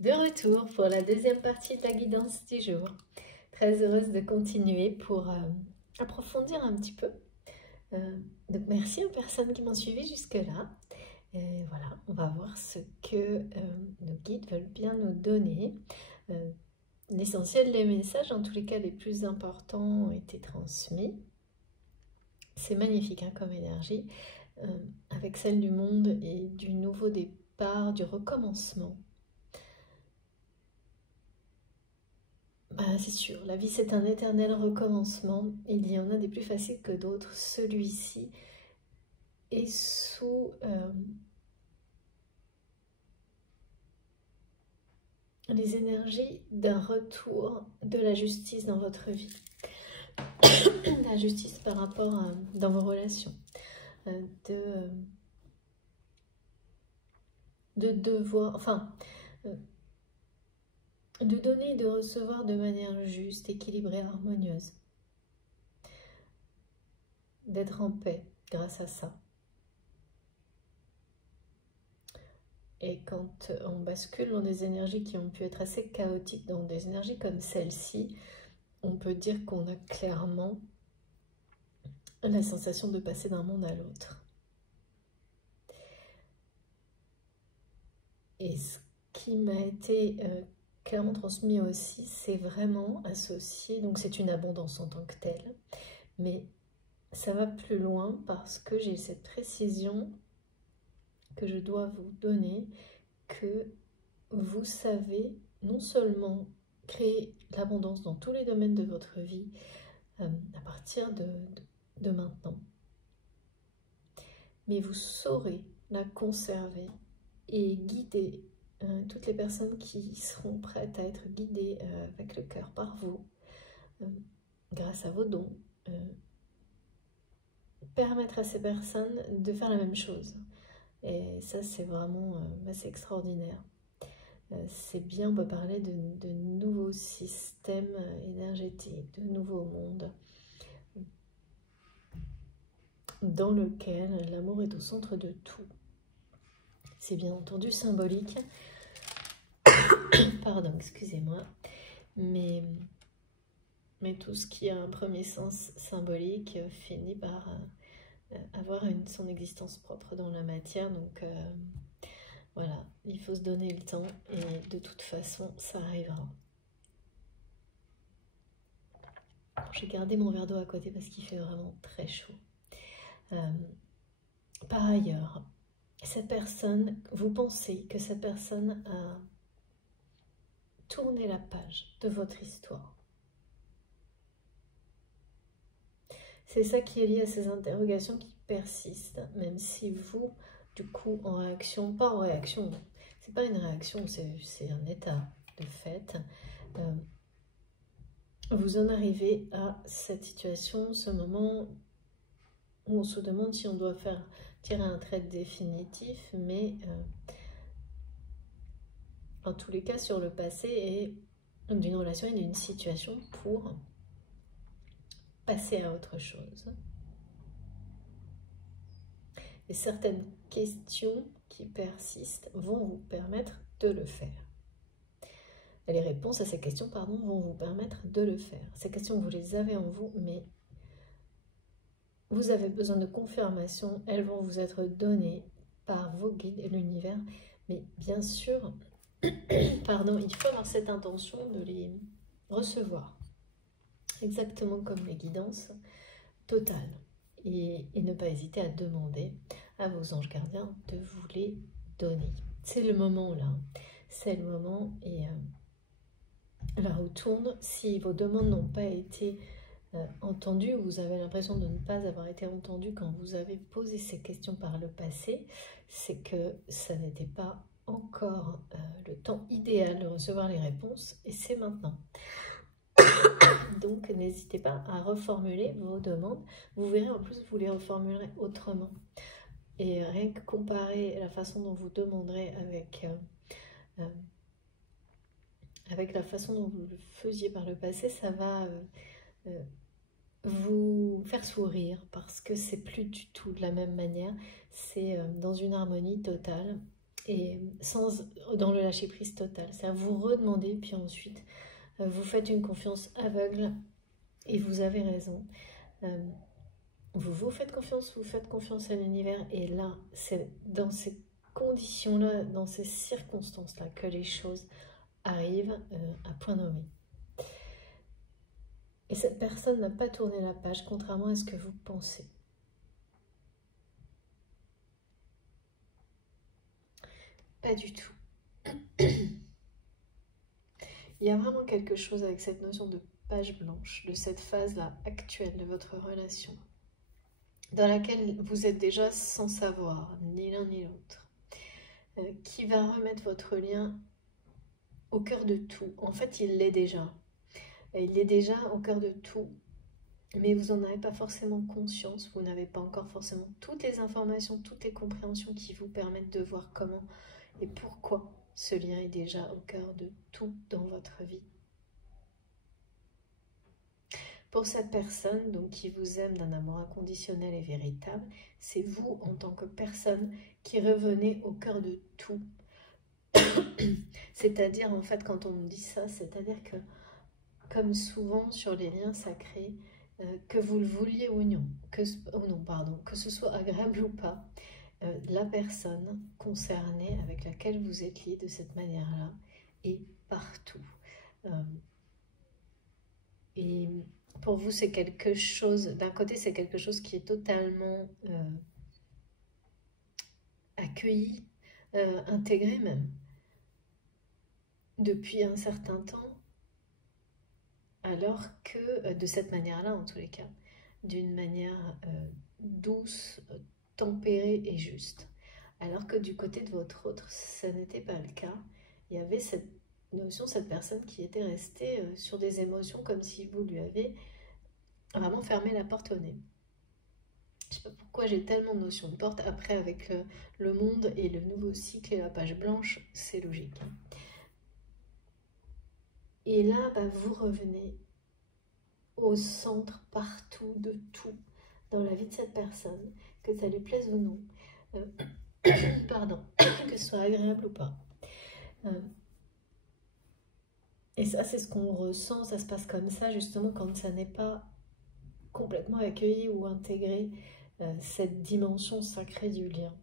De retour pour la deuxième partie de la guidance du jour. Très heureuse de continuer pour approfondir un petit peu. Donc merci aux personnes qui m'ont suivi jusque-là. Voilà, on va voir ce que nos guides veulent bien nous donner. L'essentiel des messages, en tous les cas les plus importants, ont été transmis. C'est magnifique hein, comme énergie, avec celle du monde et du nouveau départ, du recommencement. C'est sûr, la vie c'est un éternel recommencement. Il y en a des plus faciles que d'autres. Celui-ci est sous les énergies d'un retour de la justice dans votre vie. La justice par rapport à, dans vos relations. De devoir, enfin, de donner et de recevoir de manière juste, équilibrée, harmonieuse. D'être en paix grâce à ça. Et quand on bascule dans des énergies qui ont pu être assez chaotiques, dans des énergies comme celle-ci, on peut dire qu'on a clairement la sensation de passer d'un monde à l'autre. Et ce qui m'a été clairement transmis aussi, c'est vraiment associé, donc c'est une abondance en tant que telle, mais ça va plus loin parce que j'ai cette précision que je dois vous donner, que vous savez non seulement créer l'abondance dans tous les domaines de votre vie à partir de maintenant, mais vous saurez la conserver et guider toutes les personnes qui seront prêtes à être guidées avec le cœur par vous, grâce à vos dons, permettre à ces personnes de faire la même chose. Et ça, c'est vraiment assez extraordinaire. C'est bien, on peut parler de nouveaux systèmes énergétiques, de nouveaux mondes, dans lequel l'amour est au centre de tout. C'est bien entendu symbolique, pardon, excusez-moi, mais tout ce qui a un premier sens symbolique finit par avoir son existence propre dans la matière, donc voilà, il faut se donner le temps et de toute façon, ça arrivera. J'ai gardé mon verre d'eau à côté parce qu'il fait vraiment très chaud. Par ailleurs, cette personne, vous pensez que cette personne a tourné la page de votre histoire. C'est ça qui est lié à ces interrogations qui persistent, même si vous, du coup, en réaction, pas en réaction, c'est pas une réaction, c'est un état de fait, vous en arrivez à cette situation, ce moment où on se demande si on doit tirer un trait définitif, mais en tous les cas sur le passé et d'une relation et d'une situation pour passer à autre chose. Et certaines questions qui persistent vont vous permettre de le faire. Et les réponses à ces questions, pardon, vont vous permettre de le faire. Ces questions, vous les avez en vous, mais vous avez besoin de confirmation. Elles vont vous être données par vos guides et l'univers. Mais bien sûr, pardon, il faut avoir cette intention de les recevoir. Exactement comme les guidances totales. Et ne pas hésiter à demander à vos anges gardiens de vous les donner. C'est le moment là. C'est le moment et la roue tourne. Si vos demandes n'ont pas été entendues, vous avez l'impression de ne pas avoir été entendu quand vous avez posé ces questions par le passé, c'est que ça n'était pas encore le temps idéal de recevoir les réponses et c'est maintenant. Donc n'hésitez pas à reformuler vos demandes. Vous verrez en plus, vous les reformulerez autrement. Et rien que comparer la façon dont vous demanderez avec la façon dont vous le faisiez par le passé, ça va vous faire sourire parce que c'est plus du tout de la même manière. C'est dans une harmonie totale et dans le lâcher-prise total. C'est-à-dire vous redemandez, puis ensuite vous faites une confiance aveugle et vous avez raison. Vous faites confiance à l'univers et là, c'est dans ces conditions-là, dans ces circonstances-là que les choses arrivent à point nommé. Et cette personne n'a pas tourné la page, contrairement à ce que vous pensez. Pas du tout. Il y a vraiment quelque chose avec cette notion de page blanche, de cette phase-là actuelle de votre relation, dans laquelle vous êtes déjà sans savoir, ni l'un ni l'autre, qui va remettre votre lien au cœur de tout. En fait, il l'est déjà. Il est déjà au cœur de tout, mais vous n'en avez pas forcément conscience, vous n'avez pas encore forcément toutes les informations, toutes les compréhensions qui vous permettent de voir comment et pourquoi ce lien est déjà au cœur de tout dans votre vie. Pour cette personne donc, qui vous aime d'un amour inconditionnel et véritable, c'est vous en tant que personne qui revenez au cœur de tout. C'est-à-dire, en fait, quand on me dit ça, c'est-à-dire que comme souvent sur les liens sacrés, que vous le vouliez ou non, que ce soit agréable ou pas, la personne concernée avec laquelle vous êtes lié de cette manière-là est partout. Et pour vous, c'est quelque chose, d'un côté, c'est quelque chose qui est totalement accueilli, intégré même, depuis un certain temps, alors que, de cette manière-là en tous les cas, d'une manière douce, tempérée et juste. Alors que du côté de votre autre, ça n'était pas le cas. Il y avait cette notion, cette personne qui était restée sur des émotions comme si vous lui avez vraiment fermé la porte au nez. Je ne sais pas pourquoi j'ai tellement de notions de porte. Après, avec le monde et le nouveau cycle et la page blanche, c'est logique. Et là, vous revenez au centre, partout, de tout, dans la vie de cette personne, que ça lui plaise ou non, pardon, que ce soit agréable ou pas. Et ça, c'est ce qu'on ressent, ça se passe comme ça, justement, quand ça n'est pas complètement accueilli ou intégré, cette dimension sacrée du lien.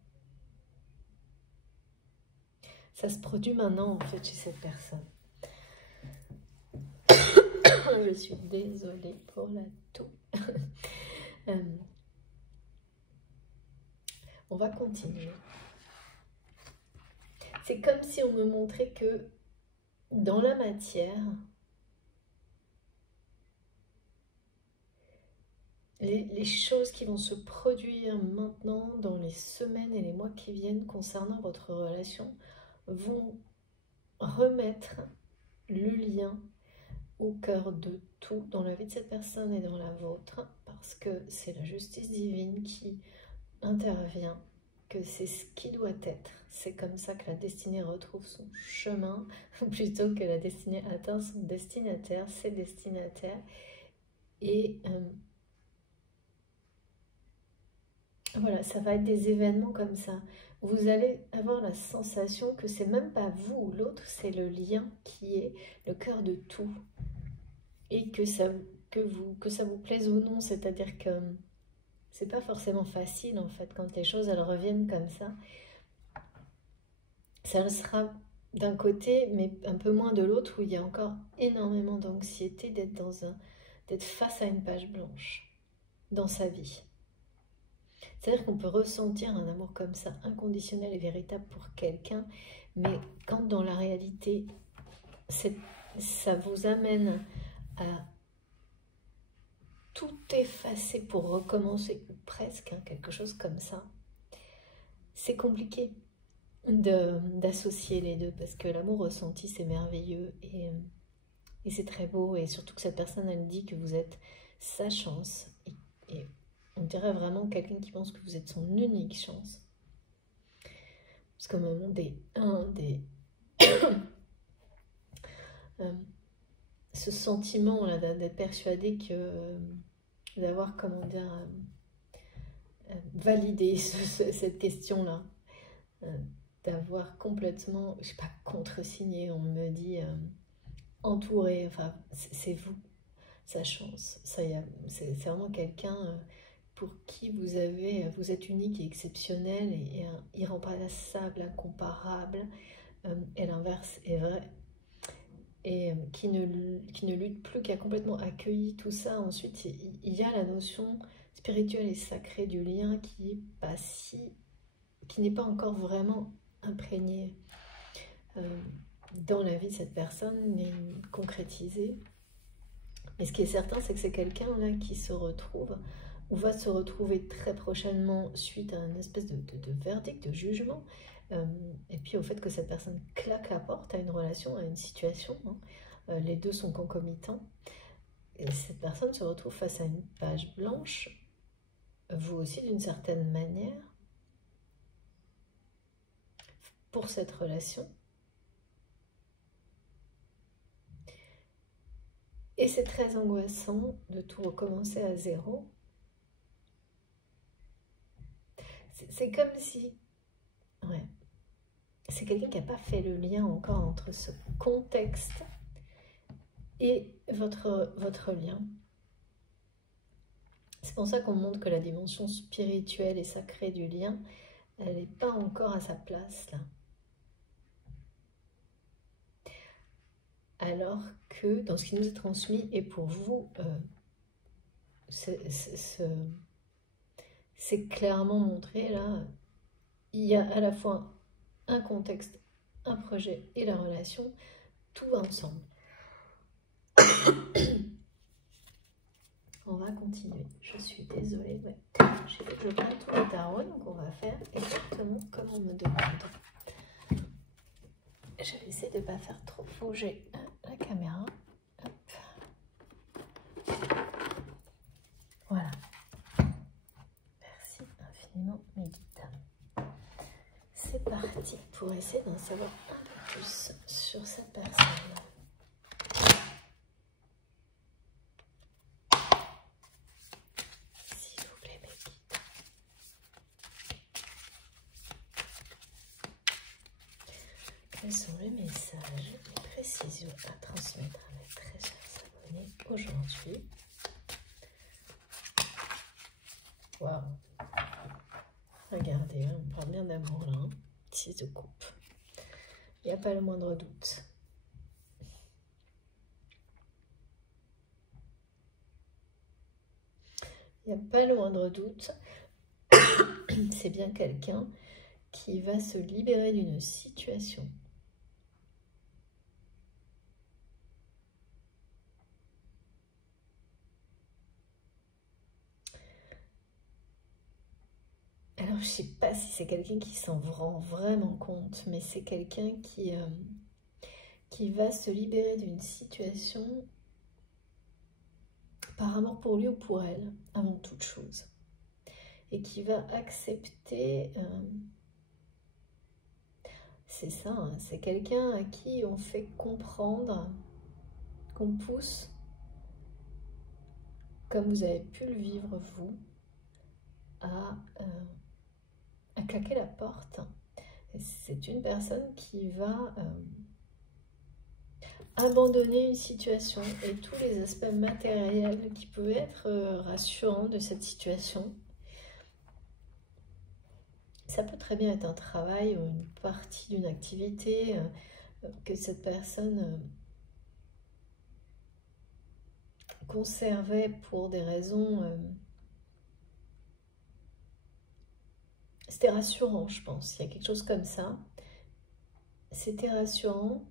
Ça se produit maintenant, en fait, chez cette personne. Je suis désolée pour la toux. On va continuer. C'est comme si on me montrait que dans la matière, les choses qui vont se produire maintenant dans les semaines et les mois qui viennent concernant votre relation vont remettre le lien au cœur de tout dans la vie de cette personne et dans la vôtre, parce que c'est la justice divine qui intervient, que c'est ce qui doit être. C'est comme ça que la destinée retrouve son chemin, plutôt que la destinée atteint son destinataire, ses destinataires. Et voilà, ça va être des événements comme ça. Vous allez avoir la sensation que c'est même pas vous ou l'autre, c'est le lien qui est le cœur de tout. Et que ça vous plaise ou non, c'est-à-dire que c'est pas forcément facile en fait quand les choses elles reviennent comme ça. Ça sera d'un côté, mais un peu moins de l'autre, où il y a encore énormément d'anxiété d'être face à une page blanche dans sa vie. C'est-à-dire qu'on peut ressentir un amour comme ça, inconditionnel et véritable pour quelqu'un, mais quand dans la réalité, ça vous amène à tout effacer pour recommencer, ou presque, quelque chose comme ça, c'est compliqué d'associer les deux, parce que l'amour ressenti, c'est merveilleux, et c'est très beau, et surtout que cette personne, elle dit que vous êtes sa chance, et on dirait vraiment quelqu'un qui pense que vous êtes son unique chance. Parce qu'au moment ce sentiment là d'être persuadé que d'avoir, comment dire, validé cette question là, d'avoir complètement, je sais pas, contresigné, on me dit entouré, enfin c'est vous, sa chance, c'est vraiment quelqu'un pour qui vous êtes unique et exceptionnel et irremplaçable, incomparable, et l'inverse est vrai, et qui ne lutte plus, qui a complètement accueilli tout ça. Ensuite, il y a la notion spirituelle et sacrée du lien qui n'est pas encore vraiment imprégnée dans la vie de cette personne, mais concrétisée. Mais ce qui est certain, c'est que c'est quelqu'un là qui se retrouve ou va se retrouver très prochainement suite à une espèce de verdict, de jugement, et puis au fait que cette personne claque la porte à une relation, à une situation, hein. Les deux sont concomitants, et cette personne se retrouve face à une page blanche, vous aussi d'une certaine manière, pour cette relation. Et c'est très angoissant de tout recommencer à zéro. C'est comme si... Ouais. C'est quelqu'un qui n'a pas fait le lien encore entre ce contexte et votre lien. C'est pour ça qu'on montre que la dimension spirituelle et sacrée du lien, elle n'est pas encore à sa place là. Alors que dans ce qui nous est transmis, et pour vous, c'est clairement montré là, il y a à la fois un contexte, un projet et la relation, tout va ensemble. On va continuer. Je suis désolée. Ouais. J'ai fait le tour de tarot, donc on va faire exactement comme on me demande. Je vais essayer de ne pas faire trop bouger la caméra. Hop. Voilà. Merci infiniment, mes guides. C'est parti pour essayer d'en savoir un peu plus sur cette personne. Quels sont les messages, les précisions à transmettre à mes très chers abonnés aujourd'hui? Waouh! Regardez, on parle bien d'amour là, hein? 6 de coupe. Il n'y a pas le moindre doute. Il n'y a pas le moindre doute. C'est bien quelqu'un qui va se libérer d'une situation. Alors, je ne sais pas si c'est quelqu'un qui s'en rend vraiment compte, mais c'est quelqu'un qui va se libérer d'une situation par amour pour lui ou pour elle, avant toute chose. Et qui va accepter... c'est ça, hein, c'est quelqu'un à qui on fait comprendre, qu'on pousse, comme vous avez pu le vivre vous, à claquer la porte. C'est une personne qui va abandonner une situation et tous les aspects matériels qui peuvent être rassurants de cette situation. Ça peut très bien être un travail ou une partie d'une activité que cette personne conservait pour des raisons... C'était rassurant, je pense. Il y a quelque chose comme ça. C'était rassurant.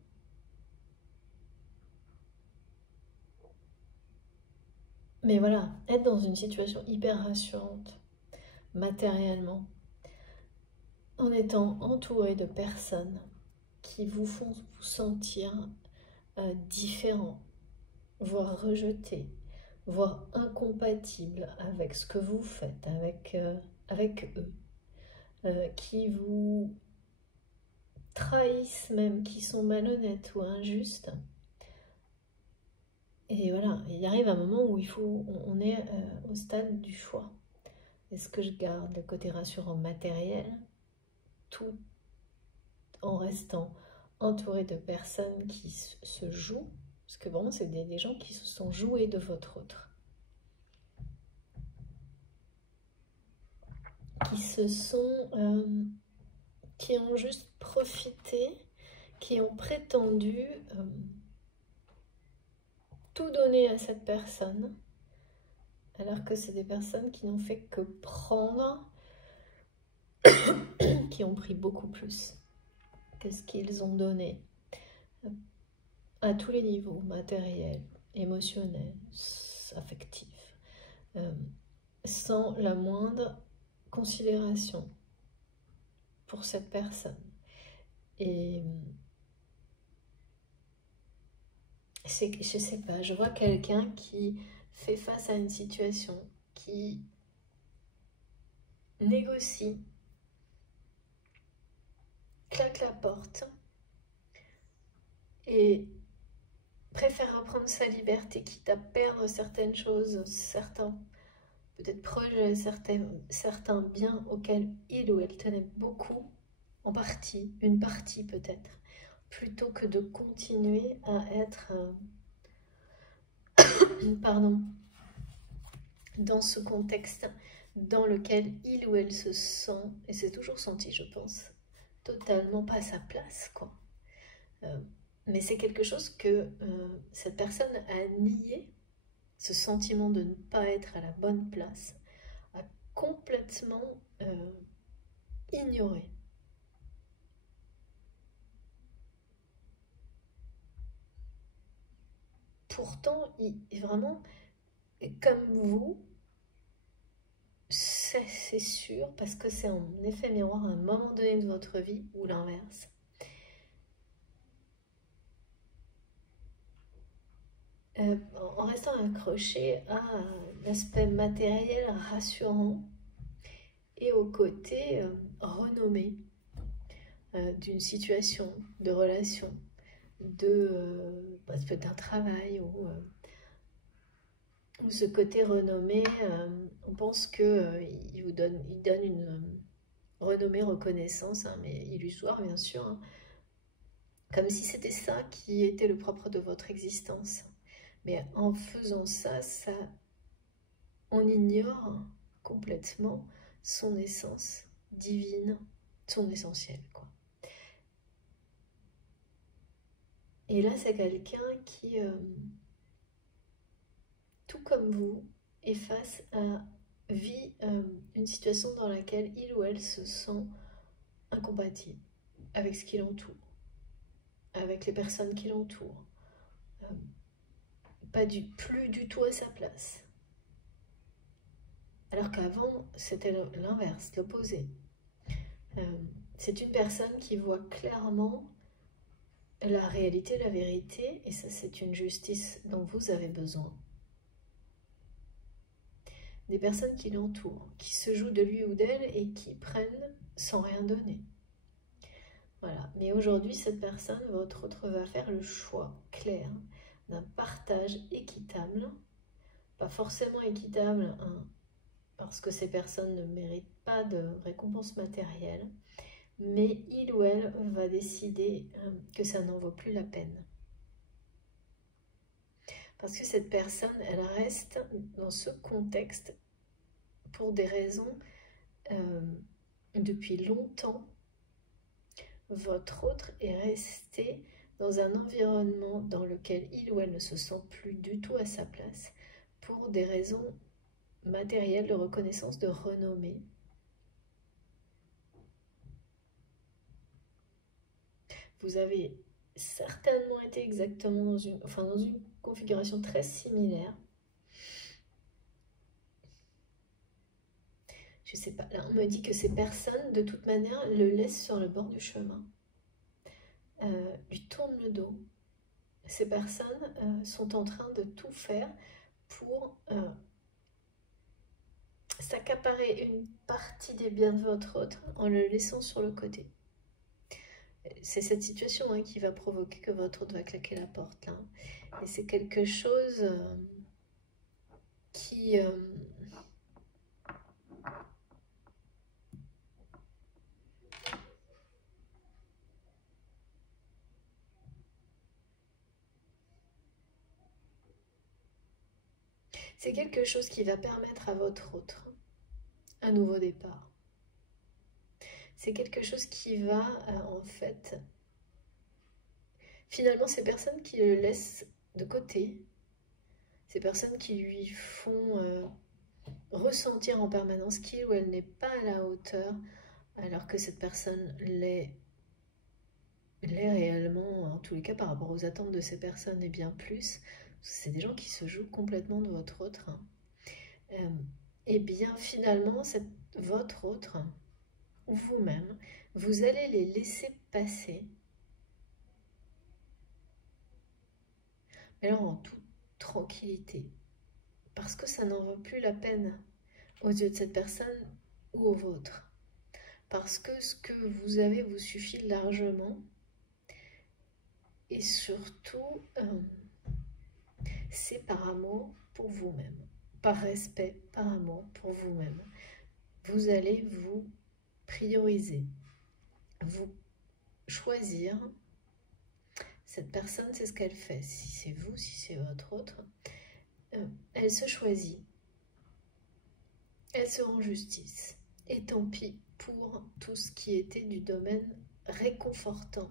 Mais voilà, être dans une situation hyper rassurante, matériellement, en étant entouré de personnes qui vous font vous sentir différent, voire rejeté, voire incompatible avec ce que vous faites, avec eux, qui vous trahissent même, qui sont malhonnêtes ou injustes. Et voilà, il arrive un moment où on est au stade du choix. Est-ce que je garde le côté rassurant matériel, tout en restant entouré de personnes qui se jouent, parce que vraiment c'est des gens qui se sont joués de votre autre, qui ont juste profité, qui ont prétendu tout donner à cette personne, alors que c'est des personnes qui n'ont fait que prendre, qui ont pris beaucoup plus que ce qu'ils ont donné, à tous les niveaux, matériels, émotionnels, affectifs, sans la moindre considération pour cette personne. Et je sais pas, je vois quelqu'un qui fait face à une situation, qui négocie, claque la porte et préfère reprendre sa liberté, quitte à perdre certaines choses, certains peut-être projets, certains biens auxquels il ou elle tenait beaucoup, en partie, une partie peut-être, plutôt que de continuer à être pardon, dans ce contexte dans lequel il ou elle se sent, et c'est toujours senti je pense, totalement pas à sa place, quoi. Mais c'est quelque chose que cette personne a nié, ce sentiment de ne pas être à la bonne place, a complètement ignoré. Pourtant, vraiment, comme vous, c'est sûr, parce que c'est en effet miroir à un moment donné de votre vie, ou l'inverse. En restant accroché à l'aspect matériel rassurant et au côté renommé d'une situation, de relation, d'un travail ou ce côté renommé, on pense qu'il donne une renommée, reconnaissance, hein, mais illusoire bien sûr, hein, comme si c'était ça qui était le propre de votre existence. Mais en faisant ça, on ignore complètement son essence divine, son essentiel, quoi. Et là, c'est quelqu'un qui, tout comme vous, est face à une situation dans laquelle il ou elle se sent incompatible avec ce qui l'entoure, avec les personnes qui l'entourent, plus du tout à sa place. Alors qu'avant, c'était l'inverse, l'opposé. C'est une personne qui voit clairement la réalité, la vérité, et ça c'est une justice dont vous avez besoin. Des personnes qui l'entourent, qui se jouent de lui ou d'elle et qui prennent sans rien donner. Voilà. Mais aujourd'hui, cette personne, votre autre, va faire le choix clair d'un partage équitable, pas forcément équitable, hein, parce que ces personnes ne méritent pas de récompense matérielle, mais il ou elle va décider que ça n'en vaut plus la peine. Parce que cette personne, elle reste dans ce contexte pour des raisons depuis longtemps. Votre autre est resté dans un environnement dans lequel il ou elle ne se sent plus du tout à sa place pour des raisons matérielles, de reconnaissance, de renommée. Vous avez certainement été exactement dans une configuration très similaire. Je sais pas, là on me dit que ces personnes, de toute manière, le laissent sur le bord du chemin. Lui tournent le dos. Ces personnes sont en train de tout faire pour s'accaparer une partie des biens de votre autre en le laissant sur le côté. C'est cette situation qui va provoquer que votre autre va claquer la porte. Là. Et c'est quelque chose qui... C'est quelque chose qui va permettre à votre autre un nouveau départ. C'est quelque chose qui va, en fait, finalement, ces personnes qui le laissent de côté, ces personnes qui lui font ressentir en permanence qu'il ou elle n'est pas à la hauteur, alors que cette personne l'est réellement, en tous les cas par rapport aux attentes de ces personnes, et bien plus. C'est des gens qui se jouent complètement de votre autre. Et bien finalement, votre autre, ou vous-même, vous allez les laisser passer, mais alors en toute tranquillité, parce que ça n'en vaut plus la peine aux yeux de cette personne ou au vôtre, parce que ce que vous avez vous suffit largement, et surtout, c'est par amour pour vous-même, par respect, par amour pour vous-même. Vous allez vous prioriser, vous choisir. Cette personne, c'est ce qu'elle fait. Si c'est vous, si c'est votre autre, elle se choisit. Elle se rend justice. Et tant pis pour tout ce qui était du domaine réconfortant,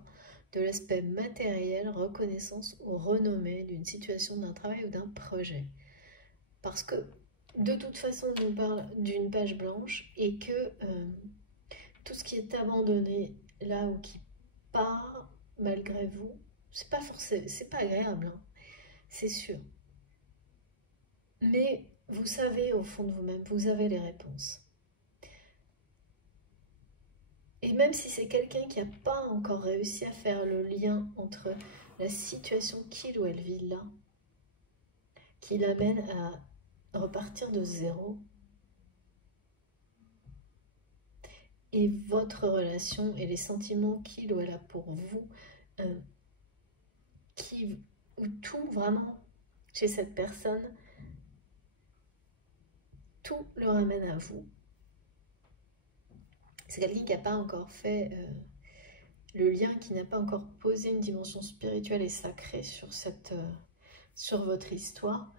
de l'aspect matériel, reconnaissance ou renommée d'une situation, d'un travail ou d'un projet. Parce que de toute façon, on nous parle d'une page blanche et que tout ce qui est abandonné là ou qui part malgré vous, c'est pas forcément, c'est pas agréable, hein, c'est sûr. Mais vous savez au fond de vous-même, vous avez les réponses. Et même si c'est quelqu'un qui n'a pas encore réussi à faire le lien entre la situation qu'il ou elle vit là, qui l'amène à repartir de zéro, et votre relation et les sentiments qu'il ou elle a pour vous, ou tout vraiment chez cette personne, tout le ramène à vous. C'est quelqu'un qui n'a pas encore fait le lien, qui n'a pas encore posé une dimension spirituelle et sacrée sur votre histoire.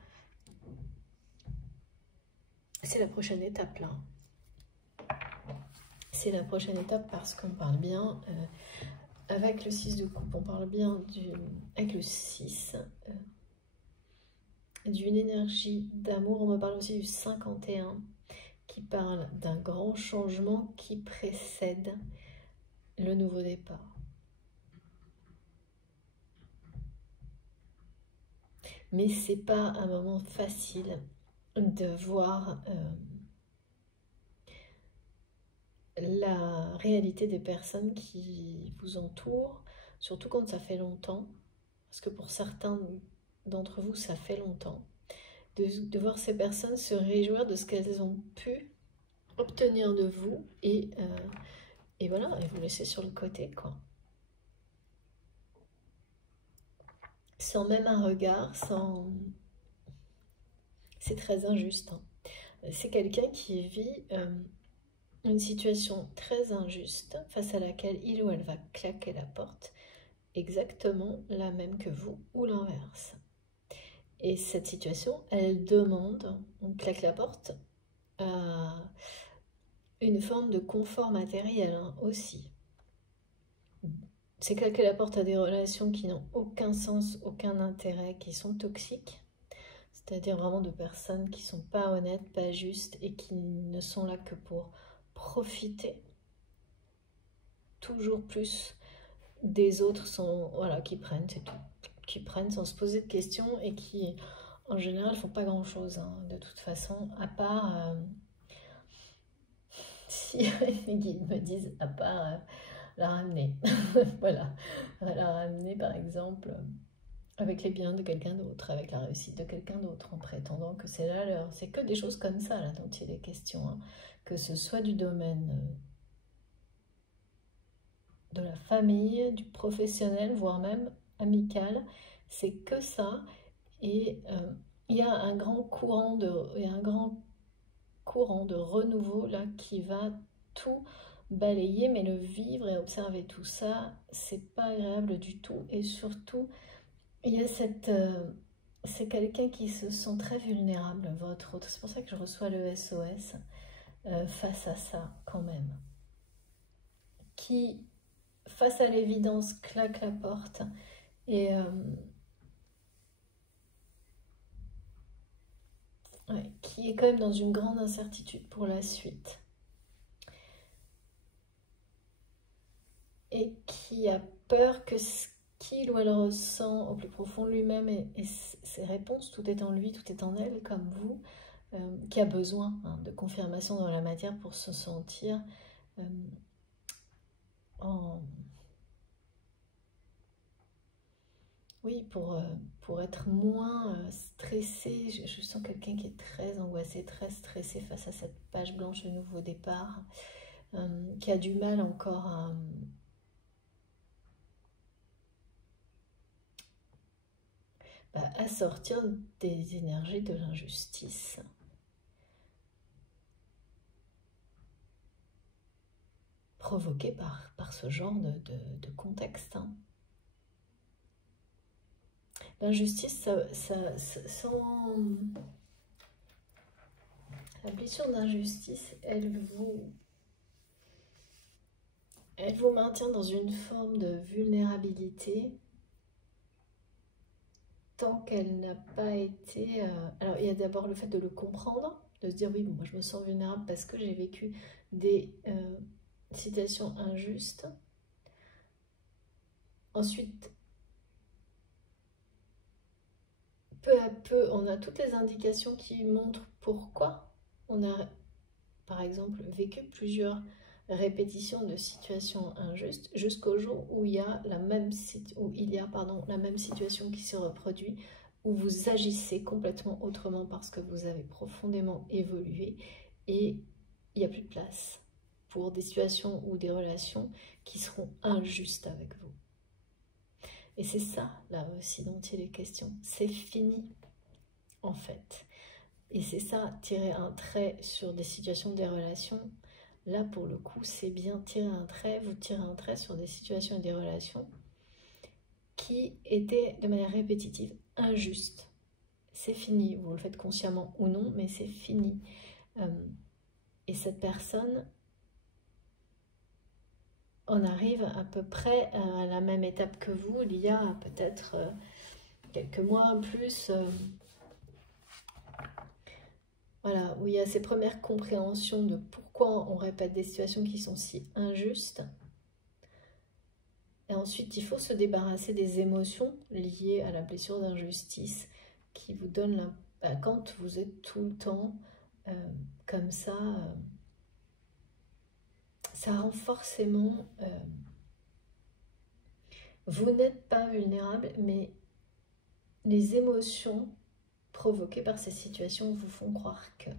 C'est la prochaine étape là. C'est la prochaine étape parce qu'on parle bien, avec le 6 de coupe, on parle bien avec le 6, d'une énergie d'amour. On me parle aussi du 51 qui parle d'un grand changement qui précède le nouveau départ. Mais c'est pas un moment facile de voir la réalité des personnes qui vous entourent, surtout quand ça fait longtemps, parce que pour certains d'entre vous, ça fait longtemps, de voir ces personnes se réjouir de ce qu'elles ont pu obtenir de vous et voilà, et vous laisser sur le côté, quoi. Sans même un regard, sans... C'est très injuste, hein. C'est quelqu'un qui vit une situation très injuste face à laquelle il ou elle va claquer la porte, exactement la même que vous ou l'inverse. Et cette situation, elle demande, on claque la porte, à une forme de confort matériel, hein, aussi. C'est claquer la porte à des relations qui n'ont aucun sens, aucun intérêt, qui sont toxiques, c'est-à-dire vraiment de personnes qui ne sont pas honnêtes, pas justes et qui ne sont là que pour profiter toujours plus des autres, voilà, qui prennent, c'est tout, qui prennent sans se poser de questions et qui en général font pas grand chose, hein, de toute façon, à part si les guides me disent à part la ramener. Voilà, la ramener par exemple avec les biens de quelqu'un d'autre, avec la réussite de quelqu'un d'autre, en prétendant que c'est la leur. C'est que des choses comme ça là dont il est question, hein. Que ce soit du domaine de la famille, du professionnel, voire même amical, c'est que ça. Et il y a un grand courant de renouveau là qui va tout balayer, mais le vivre et observer tout ça, c'est pas agréable du tout. Et surtout, il y a c'est quelqu'un qui se sent très vulnérable, votre autre. C'est pour ça que je reçois le SOS face à ça quand même. Qui, face à l'évidence, claque la porte et ouais, qui est quand même dans une grande incertitude pour la suite. Et qui a peur que ce qu'il ou elle ressent au plus profond de lui-même et ses réponses, tout est en lui, tout est en elle, comme vous, qui a besoin de confirmation dans la matière pour se sentir en... Oui, pour être moins stressé. Je sens quelqu'un qui est très angoissé, très stressé face à cette page blanche de nouveau départ, qui a du mal encore à sortir des énergies de l'injustice. Provoquées par ce genre de contexte. Hein. L'injustice, la blessure d'injustice, elle vous maintient dans une forme de vulnérabilité tant qu'elle n'a pas été... Alors, il y a d'abord le fait de le comprendre, de se dire, oui, bon, moi, je me sens vulnérable parce que j'ai vécu des situations injustes. Ensuite, peu à peu, on a toutes les indications qui montrent pourquoi on a, par exemple, vécu plusieurs répétitions de situations injustes jusqu'au jour où il y a la même situation qui se reproduit, où vous agissez complètement autrement parce que vous avez profondément évolué et il n'y a plus de place pour des situations ou des relations qui seront injustes avec vous. Et c'est ça, là aussi, dont il est question. C'est fini, en fait. Et c'est ça, tirer un trait sur des situations, des relations. Là, pour le coup, c'est bien tirer un trait. Vous tirez un trait sur des situations et des relations qui étaient, de manière répétitive, injustes. C'est fini. Vous le faites consciemment ou non, mais c'est fini. Et cette personne... on arrive à peu près à la même étape que vous, il y a peut-être quelques mois plus, voilà, où il y a ces premières compréhensions de pourquoi on répète des situations qui sont si injustes. Et ensuite, il faut se débarrasser des émotions liées à la blessure d'injustice qui vous donnent, quand vous êtes tout le temps comme ça rend forcément... vous n'êtes pas vulnérable, mais les émotions provoquées par ces situations vous font croire que.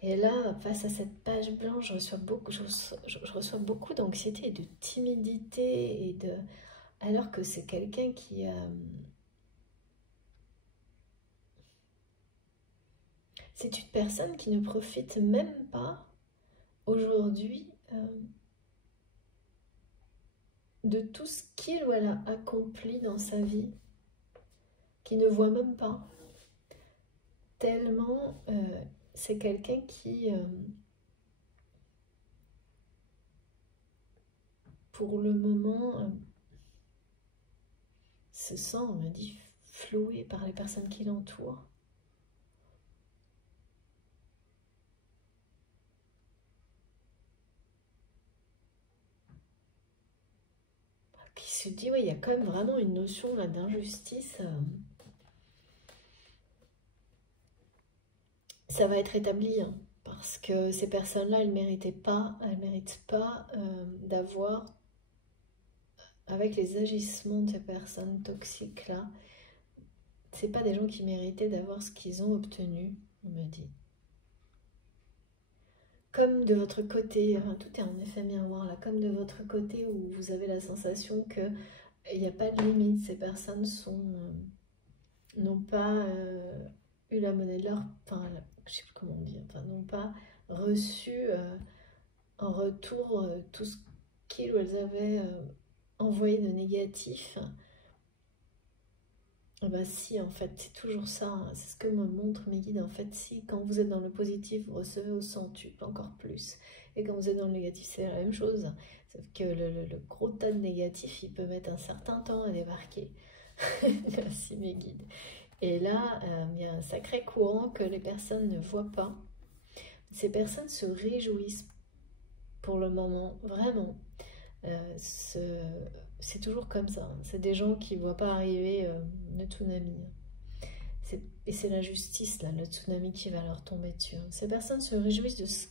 Et là, face à cette page blanche, je reçois beaucoup d'anxiété et de timidité, alors que c'est quelqu'un qui... c'est une personne qui ne profite même pas aujourd'hui de tout ce qu'il ou elle a accompli dans sa vie, qui ne voit même pas. Tellement c'est quelqu'un qui, pour le moment, se sent, on me dit, floué par les personnes qui l'entourent. Qui se dit, oui, il y a quand même vraiment une notion là d'injustice. Ça va être établi, hein, parce que ces personnes-là, elles ne méritent pas d'avoir, avec les agissements de ces personnes toxiques-là, c'est pas des gens qui méritaient d'avoir ce qu'ils ont obtenu, on me dit. Comme de votre côté, enfin, tout est en effet miroir là, comme de votre côté où vous avez la sensation qu'il n'y a pas de limite, ces personnes n'ont pas eu la monnaie de l'or, enfin, je ne sais plus comment on dit, enfin, n'ont pas reçu en retour tout ce qu'ils ou elles avaient envoyé de négatif, bah si, en fait, c'est toujours ça, hein. C'est ce que me montrent mes guides. En fait, si quand vous êtes dans le positif, vous recevez au centuple encore plus. Et quand vous êtes dans le négatif, c'est la même chose. Sauf que le gros tas de négatif, il peut mettre un certain temps à débarquer. Merci mes guides. Et là, il y a un sacré courant que les personnes ne voient pas. Ces personnes se réjouissent pour le moment, vraiment. C'est toujours comme ça. C'est des gens qui ne voient pas arriver le tsunami. Et c'est la justice, là, le tsunami qui va leur tomber dessus. Ces personnes se réjouissent de ce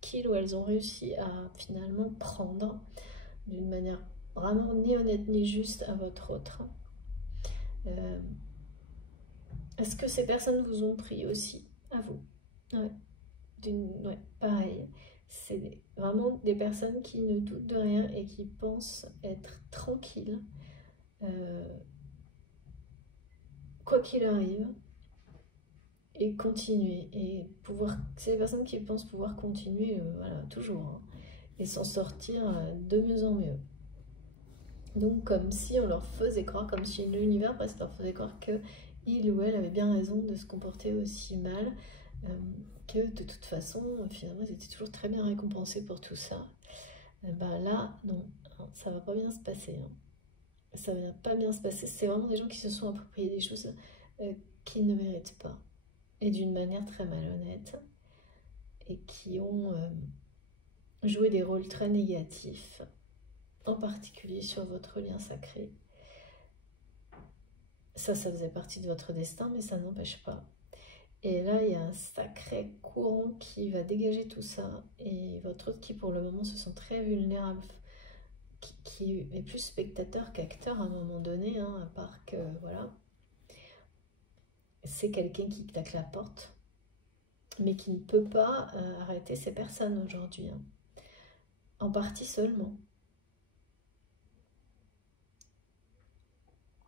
qu'ils ou elles ont réussi à finalement prendre d'une manière vraiment ni honnête ni juste à votre autre. Est-ce que ces personnes vous ont pris aussi à vous? Ouais. Ouais, pareil. C'est vraiment des personnes qui ne doutent de rien et qui pensent être tranquilles, quoi qu'il arrive, et continuer. Et pouvoir, c'est des personnes qui pensent pouvoir continuer, voilà, toujours, hein, et s'en sortir de mieux en mieux. Donc, comme si on leur faisait croire, comme si l'univers presque leur faisait croire que il ou elle avait bien raison de se comporter aussi mal. Que de toute façon, finalement, ils étaient toujours très bien récompensés pour tout ça. Ben là, non, ça va pas bien se passer. Hein. Ça va pas bien se passer. C'est vraiment des gens qui se sont appropriés des choses qu'ils ne méritent pas. Et d'une manière très malhonnête. Et qui ont joué des rôles très négatifs. En particulier sur votre lien sacré. Ça faisait partie de votre destin, mais ça n'empêche pas. Et là, il y a un sacré courant qui va dégager tout ça. Et votre autre qui, pour le moment, se sent très vulnérable, qui est plus spectateur qu'acteur à un moment donné, hein, à part que, voilà, c'est quelqu'un qui claque la porte, mais qui ne peut pas arrêter ces personnes aujourd'hui. Hein. En partie seulement.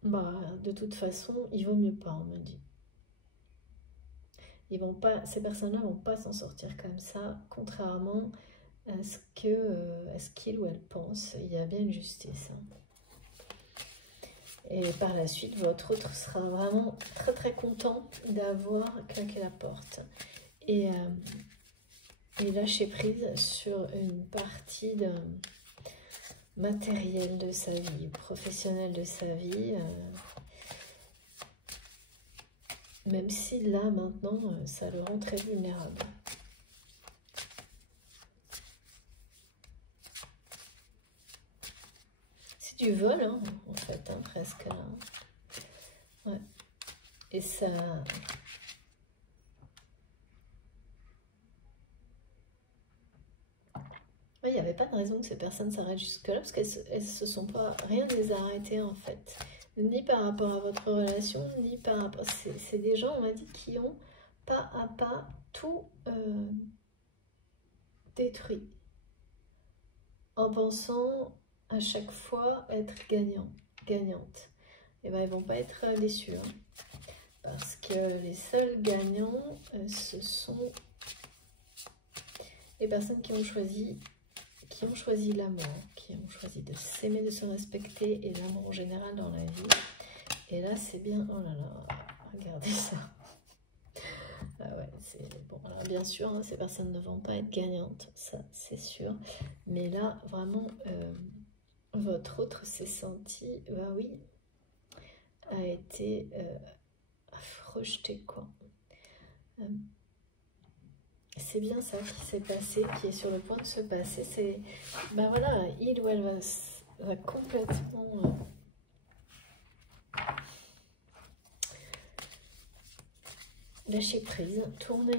Bah, de toute façon, il vaut mieux pas, on me dit. Ils vont pas, ces personnes-là vont pas s'en sortir comme ça, contrairement à ce qu'il ou elle pense. Il y a bien une justice. Hein. Et par la suite, votre autre sera vraiment très très content d'avoir claqué la porte. Et lâcher prise sur une partie matérielle de sa vie, professionnelle de sa vie. Même si là, maintenant, ça le rend très vulnérable. C'est du vol, hein, en fait, hein, presque là. Ouais. Et ça... Il n'y avait pas de raison que ces personnes s'arrêtent jusque-là, parce qu'elles se sont pas... Rien ne les a arrêtées, en fait. Ni par rapport à votre relation, ni par rapport... C'est des gens, on m'a dit, qui ont pas à pas tout détruit. En pensant à chaque fois être gagnante. Et ben ils vont pas être déçus. Hein, parce que les seuls gagnants, ce sont les personnes qui ont choisi l'amour, qui ont choisi de s'aimer, de se respecter et l'amour en général dans la vie. Et là, c'est bien... Oh là là, regardez ça. Ah ouais, c'est bon. Alors bien sûr, hein, ces personnes ne vont pas être gagnantes, ça c'est sûr. Mais là, vraiment, votre autre s'est senti, bah oui, a été rejeté, quoi. C'est bien ça qui s'est passé, qui est sur le point de se passer. C'est, ben voilà, il ou elle va complètement lâcher prise, tourner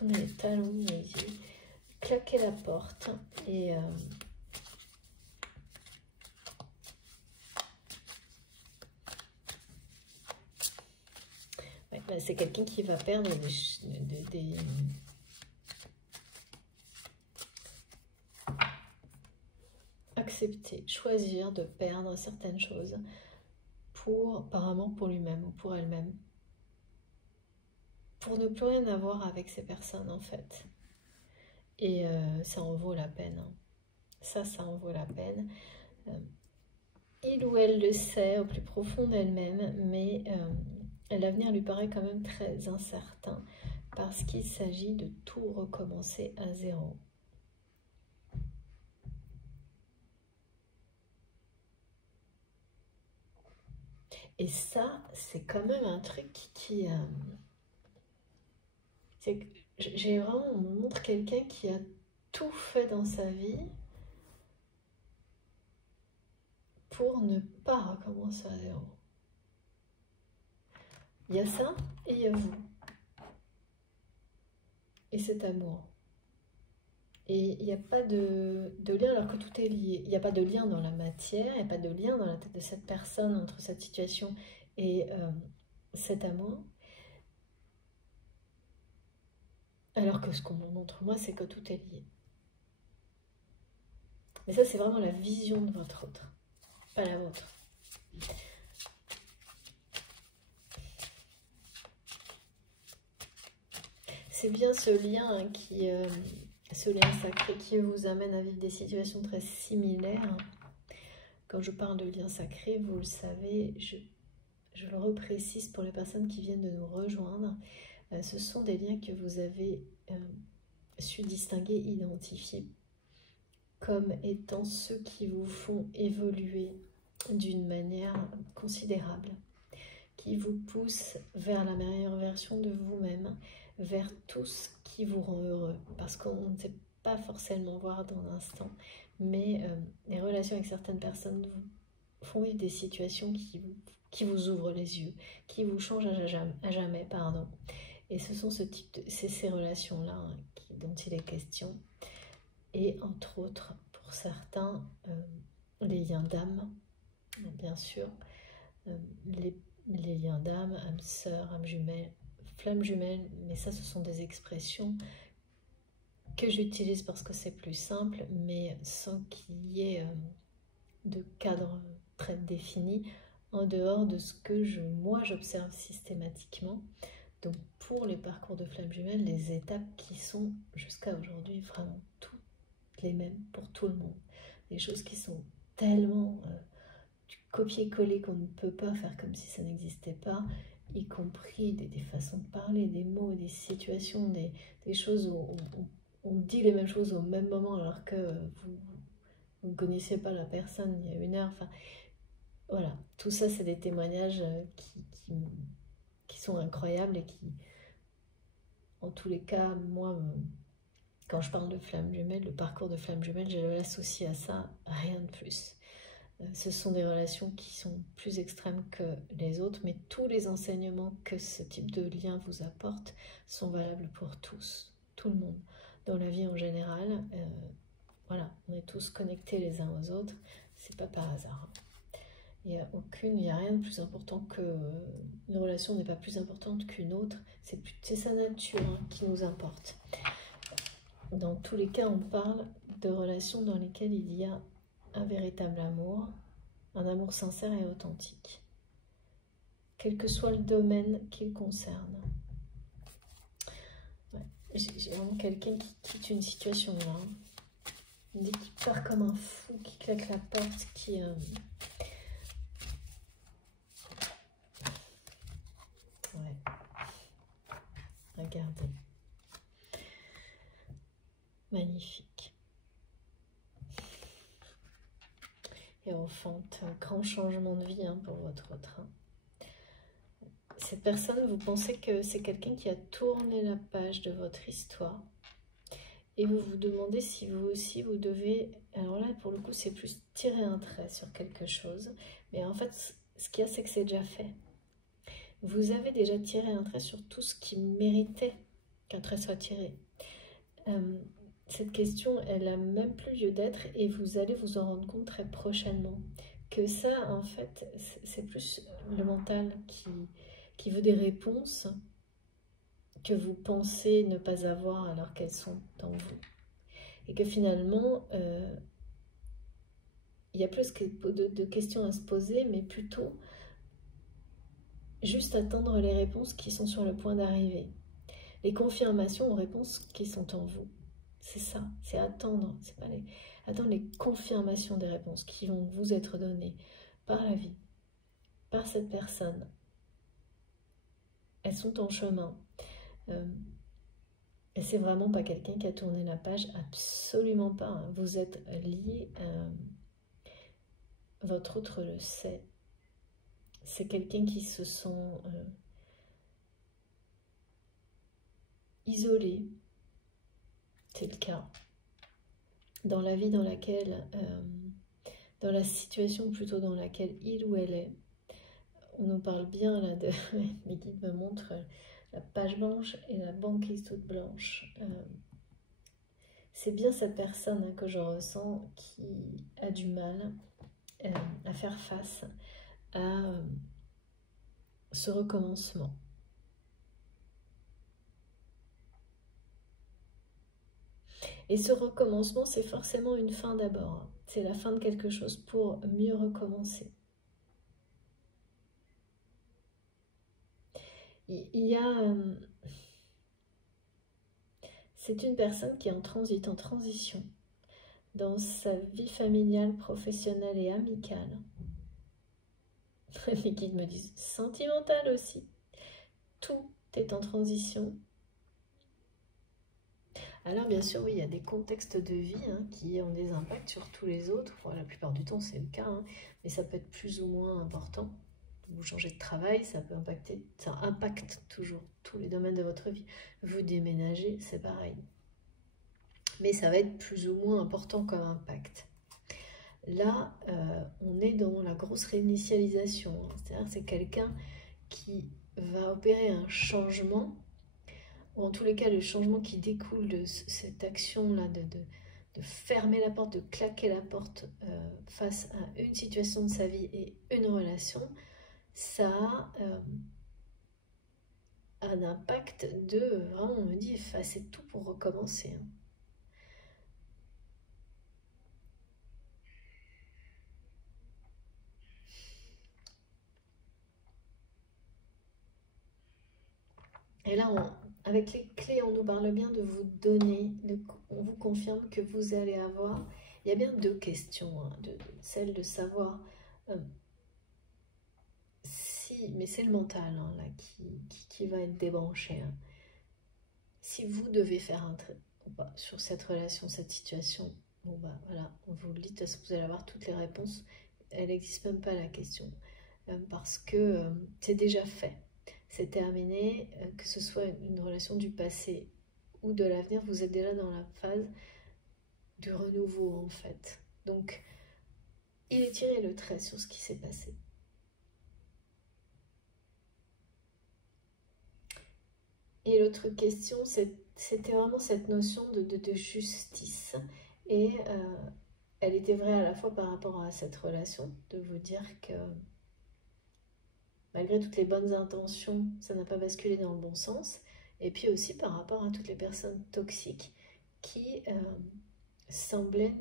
les talons, claquer la porte et ouais, ben c'est quelqu'un qui va perdre des accepter, choisir de perdre certaines choses apparemment pour lui-même ou pour elle-même. Pour ne plus rien avoir avec ces personnes en fait. Et ça en vaut la peine. Hein. Ça en vaut la peine. Il ou elle le sait au plus profond d'elle-même, mais l'avenir lui paraît quand même très incertain parce qu'il s'agit de tout recommencer à zéro. Et ça, c'est quand même un truc qui... c'est que j'ai vraiment, on me montre quelqu'un qui a tout fait dans sa vie pour ne pas recommencer à zéro. Il y a ça et il y a vous. Et cet amour. Et il n'y a pas de lien alors que tout est lié. Il n'y a pas de lien dans la matière, il n'y a pas de lien dans la tête de cette personne entre cette situation et cet amour. Alors que ce qu'on me montre moi, c'est que tout est lié. Mais ça, c'est vraiment la vision de votre autre, pas la vôtre. C'est bien ce lien ce lien sacré qui vous amène à vivre des situations très similaires. Quand je parle de lien sacré, vous le savez, je le reprécise pour les personnes qui viennent de nous rejoindre. Ce sont des liens que vous avez su distinguer, identifier comme étant ceux qui vous font évoluer d'une manière considérable, qui vous poussent vers la meilleure version de vous-même, vers tout ce qui vous rend heureux, parce qu'on ne sait pas forcément voir dans l'instant, mais les relations avec certaines personnes vous font vivre des situations qui vous ouvrent les yeux, qui vous changent à jamais, pardon. Et ce sont ces relations-là dont il est question. Et entre autres, pour certains, les liens d'âme, bien sûr, les liens d'âme, âme sœur, âme jumelle, flamme jumelle, mais ça, ce sont des expressions que j'utilise parce que c'est plus simple, mais sans qu'il y ait de cadre très défini, en dehors de ce que moi j'observe systématiquement. Donc pour les parcours de flamme jumelle, les étapes qui sont jusqu'à aujourd'hui vraiment toutes les mêmes pour tout le monde. Des choses qui sont tellement du copier-coller qu'on ne peut pas faire comme si ça n'existait pas, y compris des façons de parler, des mots, des situations, des choses où on dit les mêmes choses au même moment alors que vous ne connaissiez pas la personne il y a une heure. Enfin, voilà, tout ça c'est des témoignages qui sont incroyables et qui, en tous les cas, moi, quand je parle de flamme jumelle, le parcours de flamme jumelle, je l'associe à ça, rien de plus. Ce sont des relations qui sont plus extrêmes que les autres, mais tous les enseignements que ce type de lien vous apporte sont valables pour tous, tout le monde. Dans la vie en général, voilà, on est tous connectés les uns aux autres, c'est pas par hasard. Il n'y a rien de plus important que... Une relation n'est pas plus importante qu'une autre, c'est sa nature qui nous importe. Dans tous les cas, on parle de relations dans lesquelles il y a un véritable amour, un amour sincère et authentique, quel que soit le domaine qu'il concerne. Ouais. J'ai vraiment quelqu'un qui quitte une situation là, qui part comme un fou, qui claque la porte, qui... Ouais. Regardez. Magnifique. Et on enfante un grand changement de vie pour votre autre. Cette personne, vous pensez que c'est quelqu'un qui a tourné la page de votre histoire. Et vous vous demandez si vous aussi, vous devez... Alors là, pour le coup, c'est plus tirer un trait sur quelque chose. Mais en fait, ce qu'il y a, c'est que c'est déjà fait. Vous avez déjà tiré un trait sur tout ce qui méritait qu'un trait soit tiré. Cette question, elle n'a même plus lieu d'être et vous allez vous en rendre compte très prochainement. Que ça, en fait, c'est plus le mental qui veut des réponses que vous pensez ne pas avoir alors qu'elles sont en vous. Et que finalement, il y a plus de questions à se poser, mais plutôt juste attendre les réponses qui sont sur le point d'arriver. Les confirmations aux réponses qui sont en vous. C'est ça, c'est attendre, c'est pas attendre les confirmations des réponses qui vont vous être données par la vie, par cette personne. Elles sont en chemin. Et c'est vraiment pas quelqu'un qui a tourné la page, absolument pas. Hein. Vous êtes liés, votre autre le sait. C'est quelqu'un qui se sent isolé. C'est le cas. Dans la vie dans laquelle, dans la situation plutôt dans laquelle il ou elle est, on nous parle bien là de, mes guides me montrent la page blanche et la banquise toute blanche. C'est bien cette personne hein, que je ressens qui a du mal à faire face à ce recommencement. Et ce recommencement, c'est forcément une fin d'abord. C'est la fin de quelque chose pour mieux recommencer. Il y a... c'est une personne qui est en transit, en transition, dans sa vie familiale, professionnelle et amicale. Les guides me disent sentimentale aussi. Tout est en transition. Alors bien sûr, oui, il y a des contextes de vie hein, qui ont des impacts sur tous les autres. Bon, la plupart du temps, c'est le cas, hein, mais ça peut être plus ou moins important. Vous changez de travail, ça peut impacter, ça impacte toujours tous les domaines de votre vie. Vous déménagez, c'est pareil. Mais ça va être plus ou moins important comme impact. Là, on est dans la grosse réinitialisation. Hein, c'est-à-dire c'est quelqu'un qui va opérer un changement, ou en tous les cas le changement qui découle de cette action-là de fermer la porte, de claquer la porte face à une situation de sa vie et une relation, ça a un impact de, vraiment on me dit, effacer tout pour recommencer. Hein. Et là, avec les clés, on nous parle bien de vous donner, on vous confirme que vous allez avoir, il y a bien deux questions, hein, celle de savoir si, mais c'est le mental hein, là, qui va être débranché. Hein. Si vous devez faire un trait sur cette relation, cette situation, bon bah voilà, on vous le dit, de toute façon vous allez avoir toutes les réponses, elle n'existe même pas la question, parce que c'est déjà fait. C'est terminé, que ce soit une relation du passé ou de l'avenir, vous êtes déjà dans la phase du renouveau en fait. Donc, il est tiré le trait sur ce qui s'est passé. Et l'autre question, c'était vraiment cette notion de justice. Et elle était vraie à la fois par rapport à cette relation, de vous dire que malgré toutes les bonnes intentions, ça n'a pas basculé dans le bon sens. Et puis aussi par rapport à toutes les personnes toxiques qui semblaient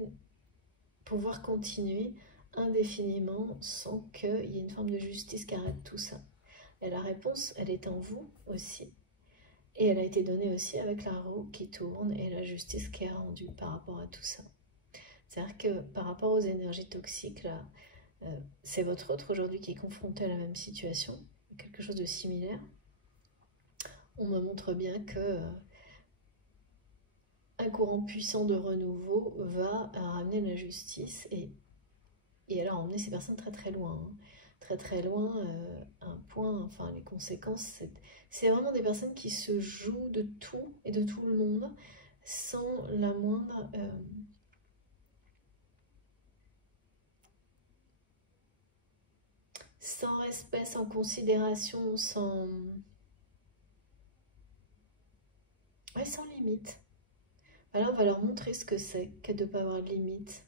pouvoir continuer indéfiniment sans qu'il y ait une forme de justice qui arrête tout ça. Et la réponse, elle est en vous aussi. Et elle a été donnée aussi avec la roue qui tourne et la justice qui est rendue par rapport à tout ça. C'est-à-dire que par rapport aux énergies toxiques, là, c'est votre autre aujourd'hui qui est confronté à la même situation, quelque chose de similaire. On me montre bien que un courant puissant de renouveau va ramener la justice et elle a emmené ces personnes très très loin. Hein. Très très loin, un point, enfin les conséquences, c'est vraiment des personnes qui se jouent de tout et de tout le monde sans la moindre... sans respect, sans considération, sans... Ouais, sans limite. Alors on va leur montrer ce que c'est que de ne pas avoir de limite.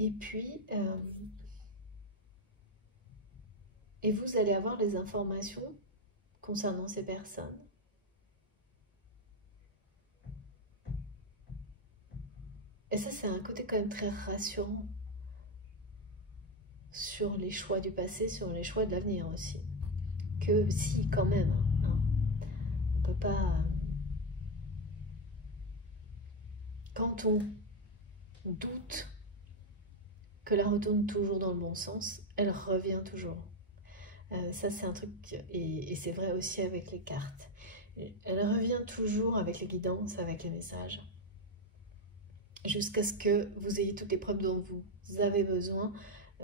Et puis, et vous allez avoir les informations concernant ces personnes. Et ça, c'est un côté quand même très rassurant sur les choix du passé, sur les choix de l'avenir aussi. Que que si, quand même, hein, on peut pas... Quand on doute que la roue tourne toujours dans le bon sens, elle revient toujours. Ça, c'est un truc, et c'est vrai aussi avec les cartes. Elle revient toujours avec les guidances, avec les messages, jusqu'à ce que vous ayez toutes les preuves dont vous avez besoin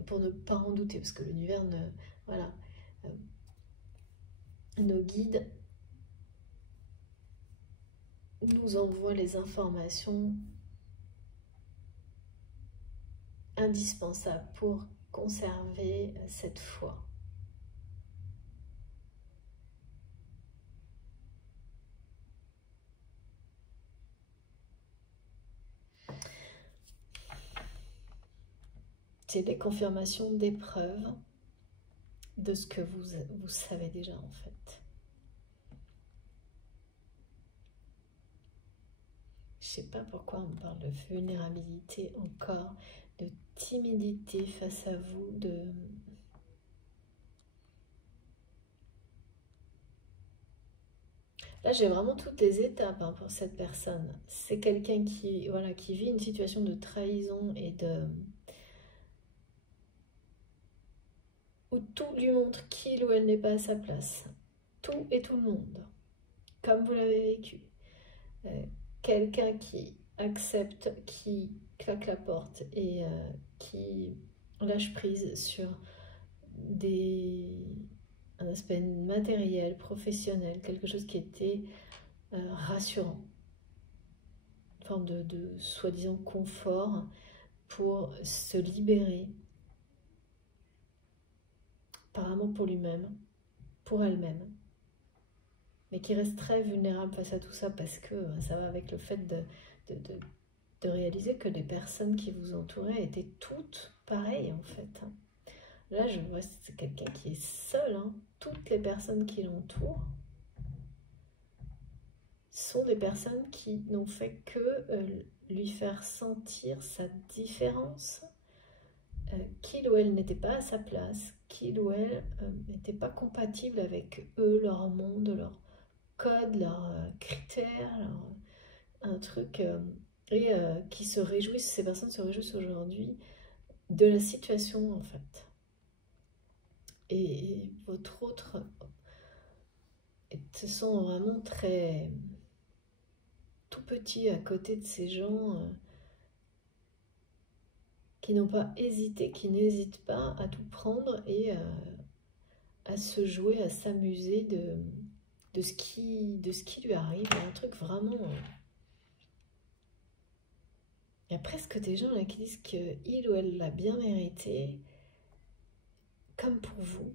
pour ne pas en douter, parce que l'univers ne... Voilà. Nos guides nous envoient les informations indispensables pour conserver cette foi. C'est des confirmations d'épreuves de ce que vous savez déjà en fait. Je sais pas pourquoi on parle de vulnérabilité encore, de timidité face à vous, de... Là, j'ai vraiment toutes les étapes hein, pour cette personne. C'est quelqu'un qui, voilà, qui vit une situation de trahison et de... où tout lui montre qu'il ou elle n'est pas à sa place. Tout et tout le monde, comme vous l'avez vécu. Quelqu'un qui accepte, qui claque la porte et qui lâche prise sur un aspect matériel, professionnel, quelque chose qui était rassurant, une forme de soi-disant confort pour se libérer par amour pour lui-même, pour elle-même, mais qui reste très vulnérable face à tout ça parce que ça va avec le fait de réaliser que les personnes qui vous entouraient étaient toutes pareilles en fait. Là, je vois c'est quelqu'un qui est seul. Hein. Toutes les personnes qui l'entourent sont des personnes qui n'ont fait que lui faire sentir sa différence, qu'il ou elle n'était pas à sa place, qu'il ou elle n'était pas compatible avec eux, leur monde, leur code, leurs critères, un truc... et qui se réjouissent, ces personnes se réjouissent aujourd'hui de la situation en fait. Et votre autre se sent vraiment très tout petit à côté de ces gens qui n'ont pas hésité, qui n'hésitent pas à tout prendre et à se jouer, à s'amuser de ce qui lui arrive. Un truc vraiment... Il y a presque des gens là qui disent qu'il ou elle l'a bien mérité, comme pour vous.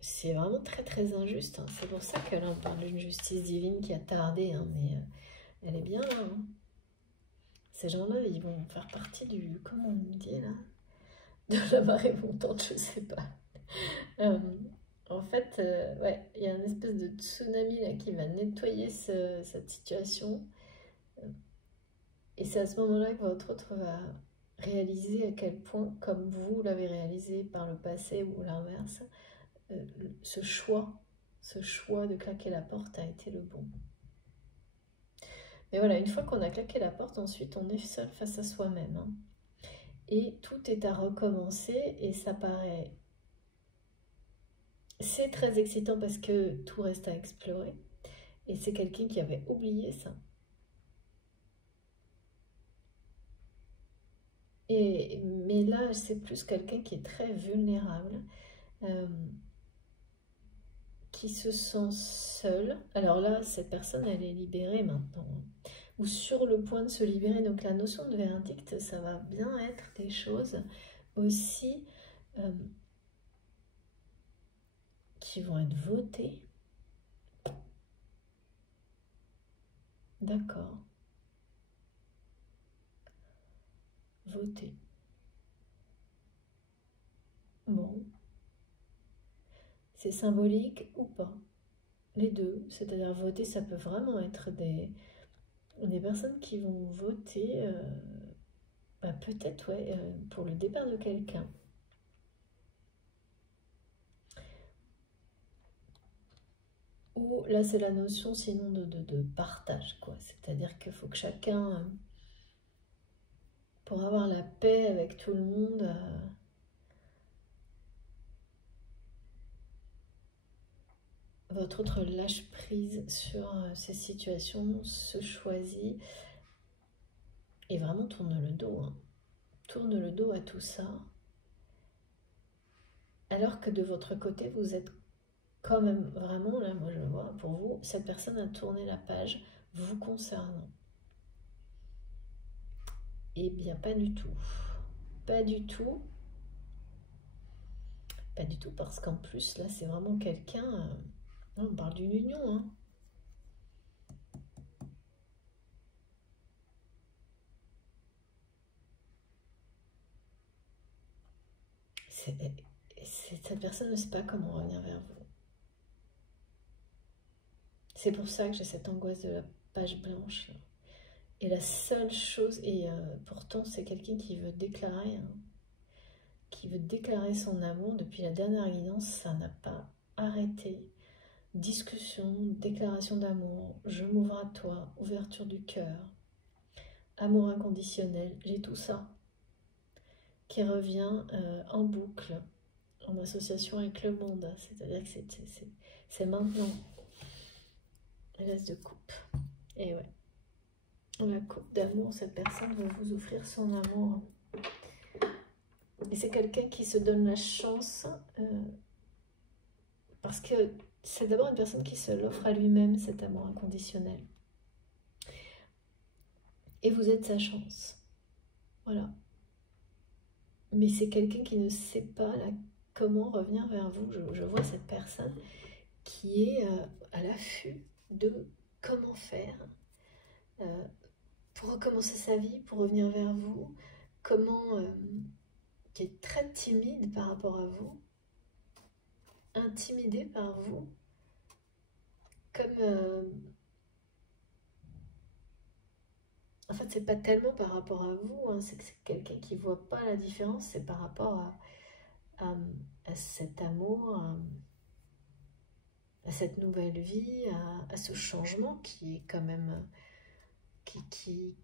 C'est vraiment très très injuste. Hein. C'est pour ça que là on parle d'une justice divine qui a tardé, hein, mais elle est bien là. Hein. Ces gens-là, ils vont faire partie du... Comment on dit là? De la marée montante, je sais pas. En fait, ouais, il y a une espèce de tsunami là qui va nettoyer cette situation. Et c'est à ce moment-là que votre autre va réaliser à quel point, comme vous l'avez réalisé par le passé ou l'inverse, ce choix de claquer la porte a été le bon. Mais voilà, une fois qu'on a claqué la porte, ensuite on est seul face à soi-même. Hein. Et tout est à recommencer et ça paraît... C'est très excitant parce que tout reste à explorer. Et c'est quelqu'un qui avait oublié ça. Mais là, c'est plus quelqu'un qui est très vulnérable, qui se sent seul. Alors là, cette personne, elle est libérée maintenant. Ou sur le point de se libérer. Donc la notion de verdict, ça va bien être des choses aussi qui vont être votées. D'accord. Voter. Bon. C'est symbolique ou pas? Les deux. C'est-à-dire voter, ça peut vraiment être des personnes qui vont voter, bah peut-être, ouais, pour le départ de quelqu'un. Ou là, c'est la notion sinon de partage, quoi. C'est-à-dire qu'il faut que chacun, pour avoir la paix avec tout le monde, votre autre lâche prise sur ces situations, se choisit et vraiment tourne le dos. Hein. Tourne le dos à tout ça. Alors que de votre côté, vous êtes quand même vraiment, là, moi je le vois, pour vous, cette personne a tourné la page vous concernant. Eh bien, pas du tout. Pas du tout. Pas du tout, parce qu'en plus, là, c'est vraiment quelqu'un... on parle d'une union, hein. Cette personne ne sait pas comment revenir vers vous. C'est pour ça que j'ai cette angoisse de la page blanche. Là. Et la seule chose, et pourtant c'est quelqu'un qui veut déclarer, hein, qui veut déclarer son amour depuis la dernière guidance, ça n'a pas arrêté. Discussion, déclaration d'amour, je m'ouvre à toi, ouverture du cœur, amour inconditionnel, j'ai tout ça qui revient en boucle, en association avec le monde, c'est-à-dire que c'est maintenant. L'as de coupe, et ouais. La coupe d'amour, cette personne va vous offrir son amour. Et c'est quelqu'un qui se donne la chance, parce que c'est d'abord une personne qui se l'offre à lui-même, cet amour inconditionnel. Et vous êtes sa chance. Voilà. Mais c'est quelqu'un qui ne sait pas là, comment revenir vers vous. Je vois cette personne qui est à l'affût de comment faire pour recommencer sa vie, pour revenir vers vous, comment... qui est très timide par rapport à vous, intimidé par vous, comme... en fait, c'est pas tellement par rapport à vous, hein, c'est que c'est quelqu'un qui voit pas la différence, c'est par rapport à cet amour, à cette nouvelle vie, à ce changement qui est quand même... qui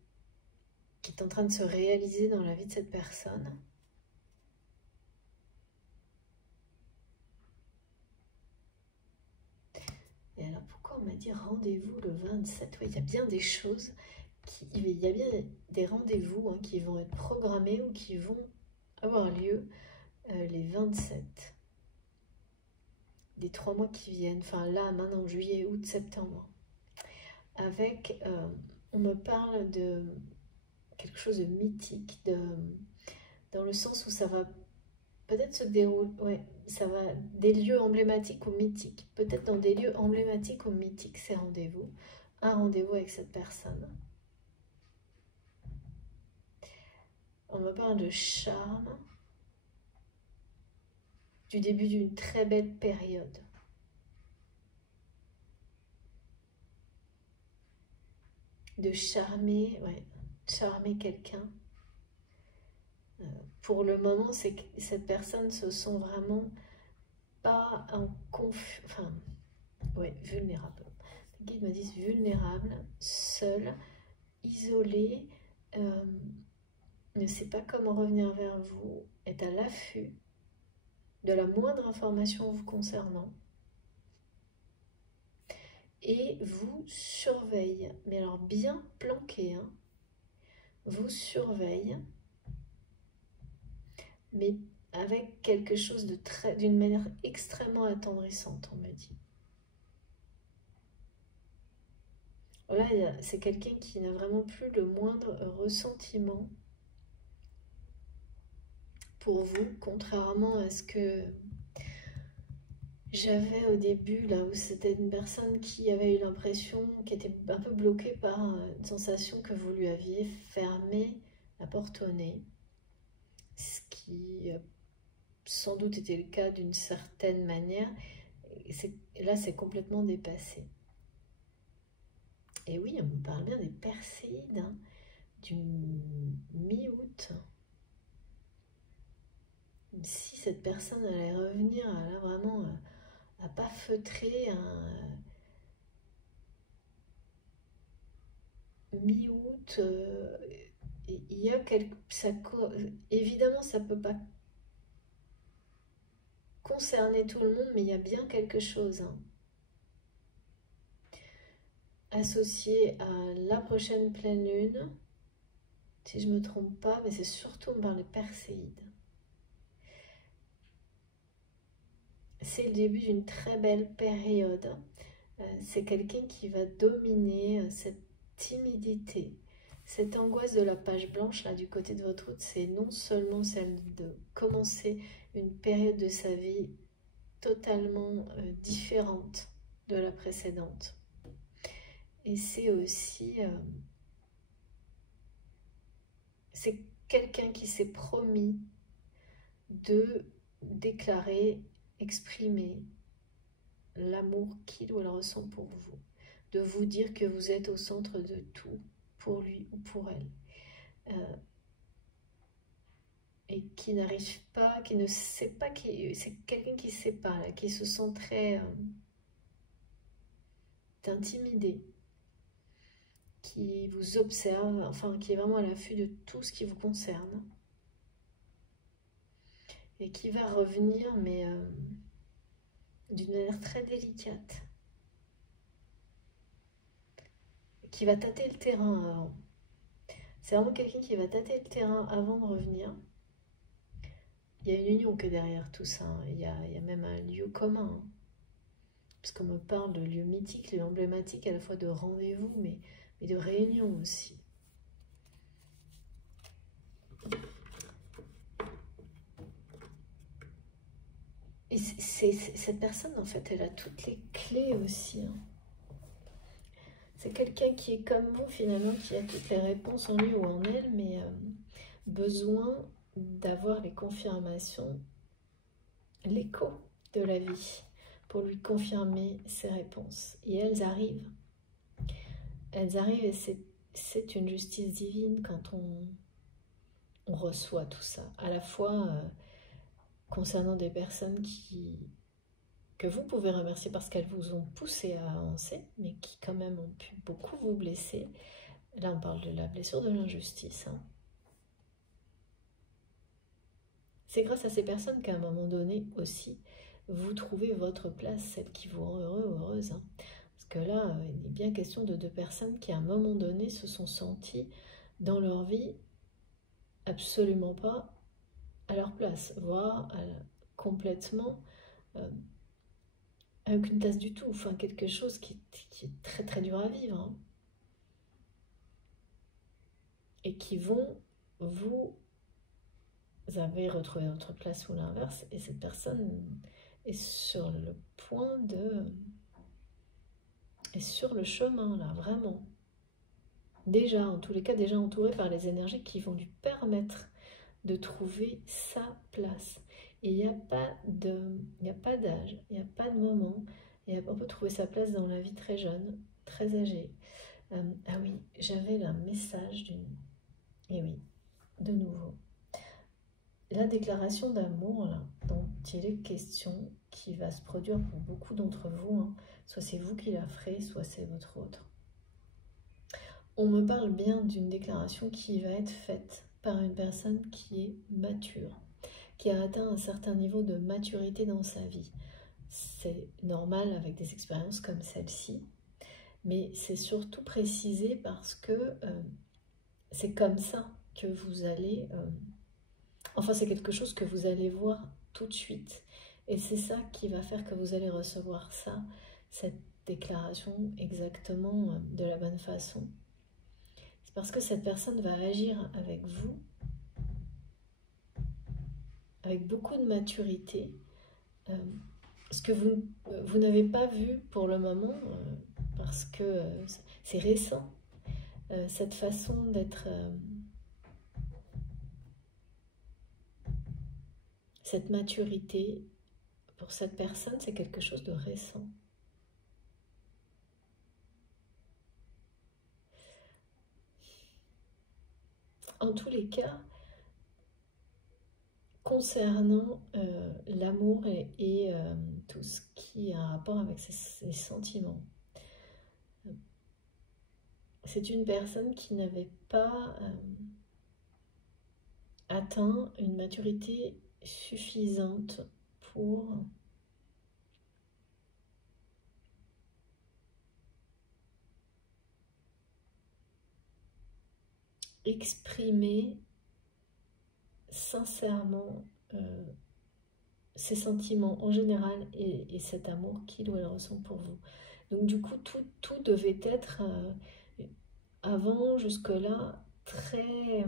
est en train de se réaliser dans la vie de cette personne. Et alors, pourquoi on m'a dit rendez-vous le 27? Oui, il y a bien des choses, il y a bien des rendez-vous hein, qui vont être programmés ou qui vont avoir lieu les 27 des 3 mois qui viennent. Enfin là, maintenant, juillet, août, septembre. Avec, on me parle de quelque chose de mythique, dans le sens où ça va peut-être se dérouler, ouais, ça va des lieux emblématiques ou mythiques. Peut-être dans des lieux emblématiques ou mythiques, ces rendez-vous. Un rendez-vous avec cette personne. On me parle de charme, du début d'une très belle période. De charmer, ouais, charmer quelqu'un. Pour le moment, c'est que cette personne se sent vraiment pas en confusion, enfin, ouais, vulnérable. Les guides me disent vulnérable, seule, isolée, ne sait pas comment revenir vers vous, est à l'affût de la moindre information vous concernant et vous surveille, mais alors bien planqué, hein, vous surveille, mais avec quelque chose de très, d'une manière extrêmement attendrissante, on me dit. Voilà, c'est quelqu'un qui n'a vraiment plus le moindre ressentiment pour vous, contrairement à ce que j'avais au début, là où c'était une personne qui avait eu l'impression, qui était un peu bloquée par une sensation que vous lui aviez fermé la porte au nez, ce qui sans doute était le cas d'une certaine manière. Là, c'est complètement dépassé. Et oui, on me parle bien des Perséides, hein, du mi-août. Si cette personne allait revenir, là vraiment, à pas feutrer, mi-août, il y a évidemment, ça ne peut pas concerner tout le monde, mais il y a bien quelque chose hein, associé à la prochaine pleine lune, si je ne me trompe pas, mais c'est surtout par les Perséides. C'est le début d'une très belle période. C'est quelqu'un qui va dominer cette timidité, cette angoisse de la page blanche là du côté de votre route. C'est non seulement celle de commencer une période de sa vie totalement différente de la précédente, et c'est aussi c'est quelqu'un qui s'est promis de déclarer, exprimer l'amour qu'il ou elle ressent pour vous, de vous dire que vous êtes au centre de tout, pour lui ou pour elle, et qui n'arrive pas, qui ne sait pas, c'est quelqu'un qui ne sait pas, là, qui se sent très intimidé, qui vous observe, enfin qui est vraiment à l'affût de tout ce qui vous concerne, et qui va revenir, mais d'une manière très délicate, qui va tâter le terrain avant. C'est vraiment quelqu'un qui va tâter le terrain avant de revenir. Il y a une union que derrière tout ça, hein. Il y a même un lieu commun, hein. Parce qu'on me parle de lieu mythique, lieu emblématique, à la fois de rendez-vous, mais de réunion aussi. Et cette personne, en fait, elle a toutes les clés aussi, hein. C'est quelqu'un qui est comme vous, finalement, qui a toutes les réponses en lui ou en elle, mais besoin d'avoir les confirmations, l'écho de la vie, pour lui confirmer ses réponses. Et elles arrivent. Elles arrivent, et c'est une justice divine quand on reçoit tout ça. À la fois concernant des personnes que vous pouvez remercier parce qu'elles vous ont poussé à avancer, mais qui quand même ont pu beaucoup vous blesser. Là, on parle de la blessure de l'injustice, hein. C'est grâce à ces personnes qu'à un moment donné aussi, vous trouvez votre place, celle qui vous rend heureux ou heureuse, hein. Parce que là, il est bien question de deux personnes qui à un moment donné se sont senties dans leur vie absolument pas à leur place, voire complètement à aucune place du tout, enfin quelque chose qui est très très dur à vivre, hein. Et qui vont, vous avez retrouvé votre place ou l'inverse, et cette personne est sur le point est sur le chemin là, vraiment. Déjà, en tous les cas, déjà entourée par les énergies qui vont lui permettre de trouver sa place. Et il n'y a pas d'âge, il n'y a pas de moment. Et on peut trouver sa place dans la vie très jeune, très âgée. Ah oui, j'avais là un message d'une... Et oui, de nouveau. La déclaration d'amour dont il est question, qui va se produire pour beaucoup d'entre vous, hein, soit c'est vous qui la ferez, soit c'est votre autre. On me parle bien d'une déclaration qui va être faite par une personne qui est mature, qui a atteint un certain niveau de maturité dans sa vie. C'est normal avec des expériences comme celle-ci, mais c'est surtout précisé parce que c'est comme ça que vous allez... enfin, c'est quelque chose que vous allez voir tout de suite. Et c'est ça qui va faire que vous allez recevoir ça, cette déclaration exactement de la bonne façon. C'est parce que cette personne va agir avec vous, avec beaucoup de maturité, ce que vous n'avez pas vu pour le moment, parce que c'est récent, cette façon d'être... cette maturité, pour cette personne, c'est quelque chose de récent. En tous les cas, concernant l'amour et tout ce qui a un rapport avec les sentiments, c'est une personne qui n'avait pas atteint une maturité suffisante pour exprimer sincèrement ses sentiments en général et cet amour qu'il ou elle ressent pour vous. Donc du coup, tout devait être, avant, jusque-là, très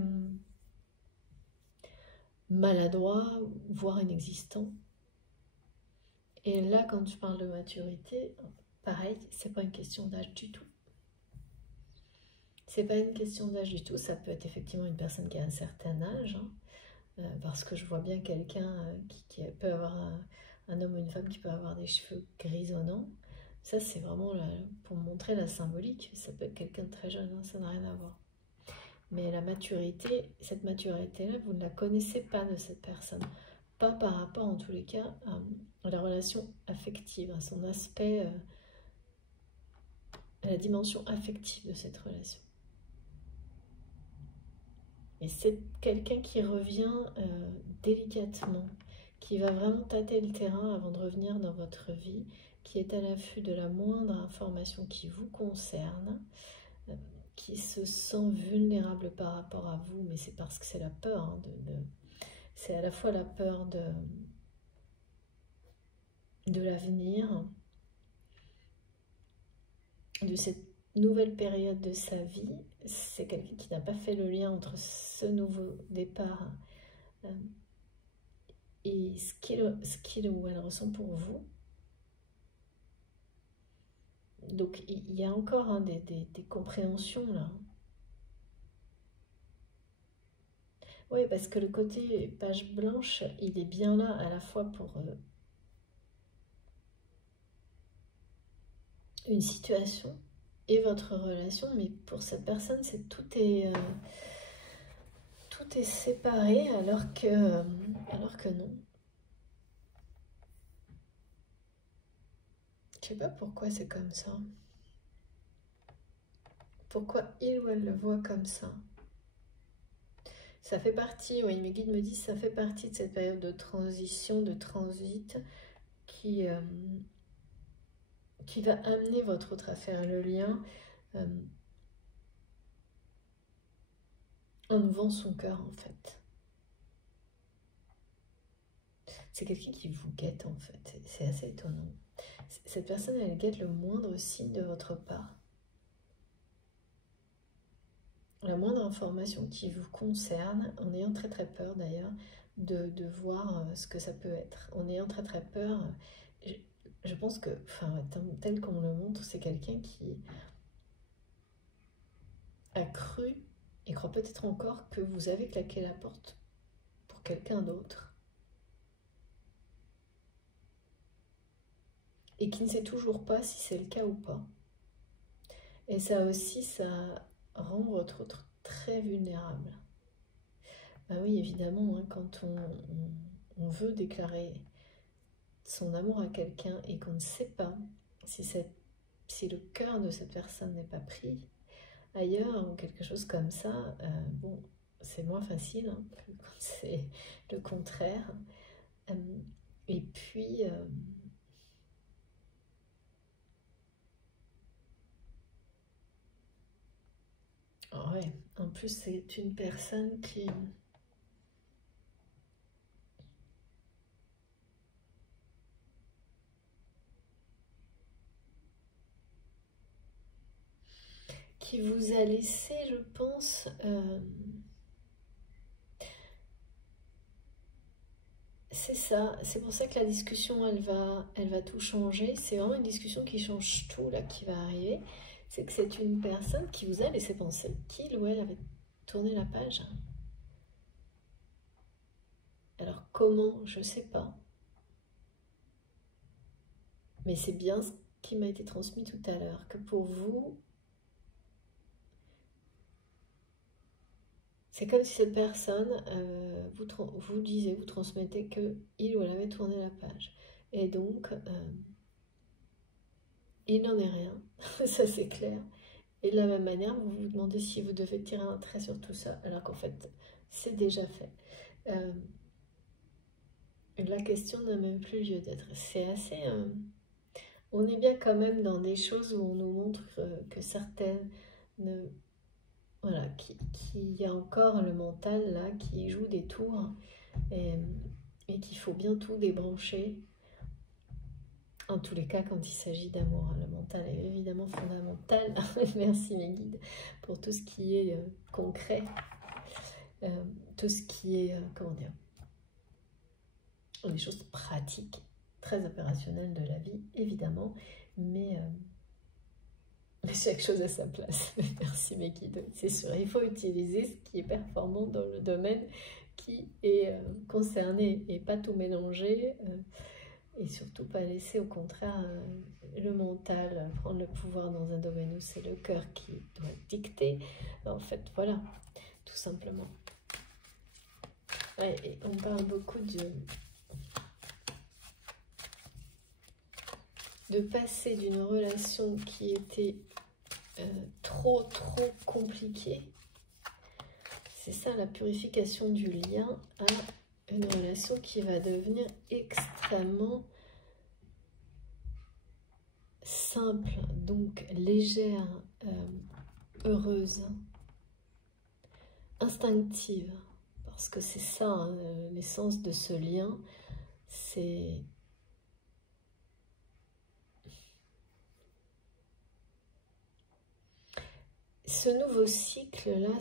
maladroit, voire inexistant. Et là, quand je parle de maturité, pareil, c'est pas une question d'âge du tout. C'est pas une question d'âge du tout, ça peut être effectivement une personne qui a un certain âge, hein, parce que je vois bien quelqu'un qui peut avoir un homme ou une femme qui peut avoir des cheveux grisonnants. Ça, c'est vraiment pour montrer la symbolique. Ça peut être quelqu'un de très jeune, hein, ça n'a rien à voir. Mais la maturité, cette maturité-là, vous ne la connaissez pas de cette personne. Pas par rapport, en tous les cas, à la relation affective, à son aspect, à la dimension affective de cette relation. Et c'est quelqu'un qui revient délicatement, qui va vraiment tâter le terrain avant de revenir dans votre vie, qui est à l'affût de la moindre information qui vous concerne, qui se sent vulnérable par rapport à vous, mais c'est parce que c'est la peur, hein, c'est à la fois la peur de l'avenir, de cette nouvelle période de sa vie. C'est quelqu'un qui n'a pas fait le lien entre ce nouveau départ et ce qu'il ou elle ressent pour vous. Donc il y a encore, hein, des compréhensions là. Oui, parce que le côté page blanche, il est bien là à la fois pour une situation et votre relation, mais pour cette personne, tout est séparé alors que non. Je sais pas pourquoi c'est comme ça. Pourquoi il ou elle le voit comme ça? Ça fait partie, oui, mes guides me disent, ça fait partie de cette période de transition, de transit, qui va amener votre autre à faire le lien en ouvrant son cœur, en fait. C'est quelqu'un qui vous guette, en fait. C'est assez étonnant. Cette personne, elle guette le moindre signe de votre part. La moindre information qui vous concerne, en ayant très très peur d'ailleurs de voir ce que ça peut être. En ayant très très peur, je pense que, enfin, tel qu'on le montre, c'est quelqu'un qui a cru et croit peut-être encore que vous avez claqué la porte pour quelqu'un d'autre. Et qui ne sait toujours pas si c'est le cas ou pas. Et ça aussi, ça rend votre autre très vulnérable. Bah oui, évidemment, hein, quand on veut déclarer son amour à quelqu'un et qu'on ne sait pas si le cœur de cette personne n'est pas pris ailleurs ou quelque chose comme ça, bon, c'est moins facile, hein, que quand c'est le contraire. Et puis... ouais, en plus c'est une personne qui vous a laissé, je pense, c'est ça, c'est pour ça que la discussion, elle va tout changer. C'est vraiment une discussion qui change tout, là, qui va arriver. C'est que c'est une personne qui vous a laissé penser qu'il ou elle avait tourné la page. Alors comment, je ne sais pas. Mais c'est bien ce qui m'a été transmis tout à l'heure, que pour vous, c'est comme si cette personne vous disait, vous transmettait que il ou elle avait tourné la page. Et donc, il n'en est rien, ça c'est clair. Et de la même manière, vous vous demandez si vous devez tirer un trait sur tout ça, alors qu'en fait, c'est déjà fait. La question n'a même plus lieu d'être. C'est assez... on est bien quand même dans des choses où on nous montre que certaines... Voilà, qu'il y a encore le mental là qui joue des tours et qu'il faut bien tout débrancher. En tous les cas, quand il s'agit d'amour, le mental est évidemment fondamental. Merci mes guides pour tout ce qui est concret, tout ce qui est, comment dire, les choses pratiques, très opérationnelles de la vie, évidemment, mais chaque chose à sa place. Merci mes guides, c'est sûr. Il faut utiliser ce qui est performant dans le domaine qui est concerné et pas tout mélanger. Et surtout pas laisser au contraire le mental prendre le pouvoir dans un domaine où c'est le cœur qui doit dicter. En fait, voilà, tout simplement. Ouais, et on parle beaucoup de passer d'une relation qui était trop compliquée. C'est ça la purification du lien à une relation qui va devenir extrêmement simple, donc légère, heureuse, instinctive, parce que c'est ça, hein, l'essence de ce lien, c'est ce nouveau cycle-là,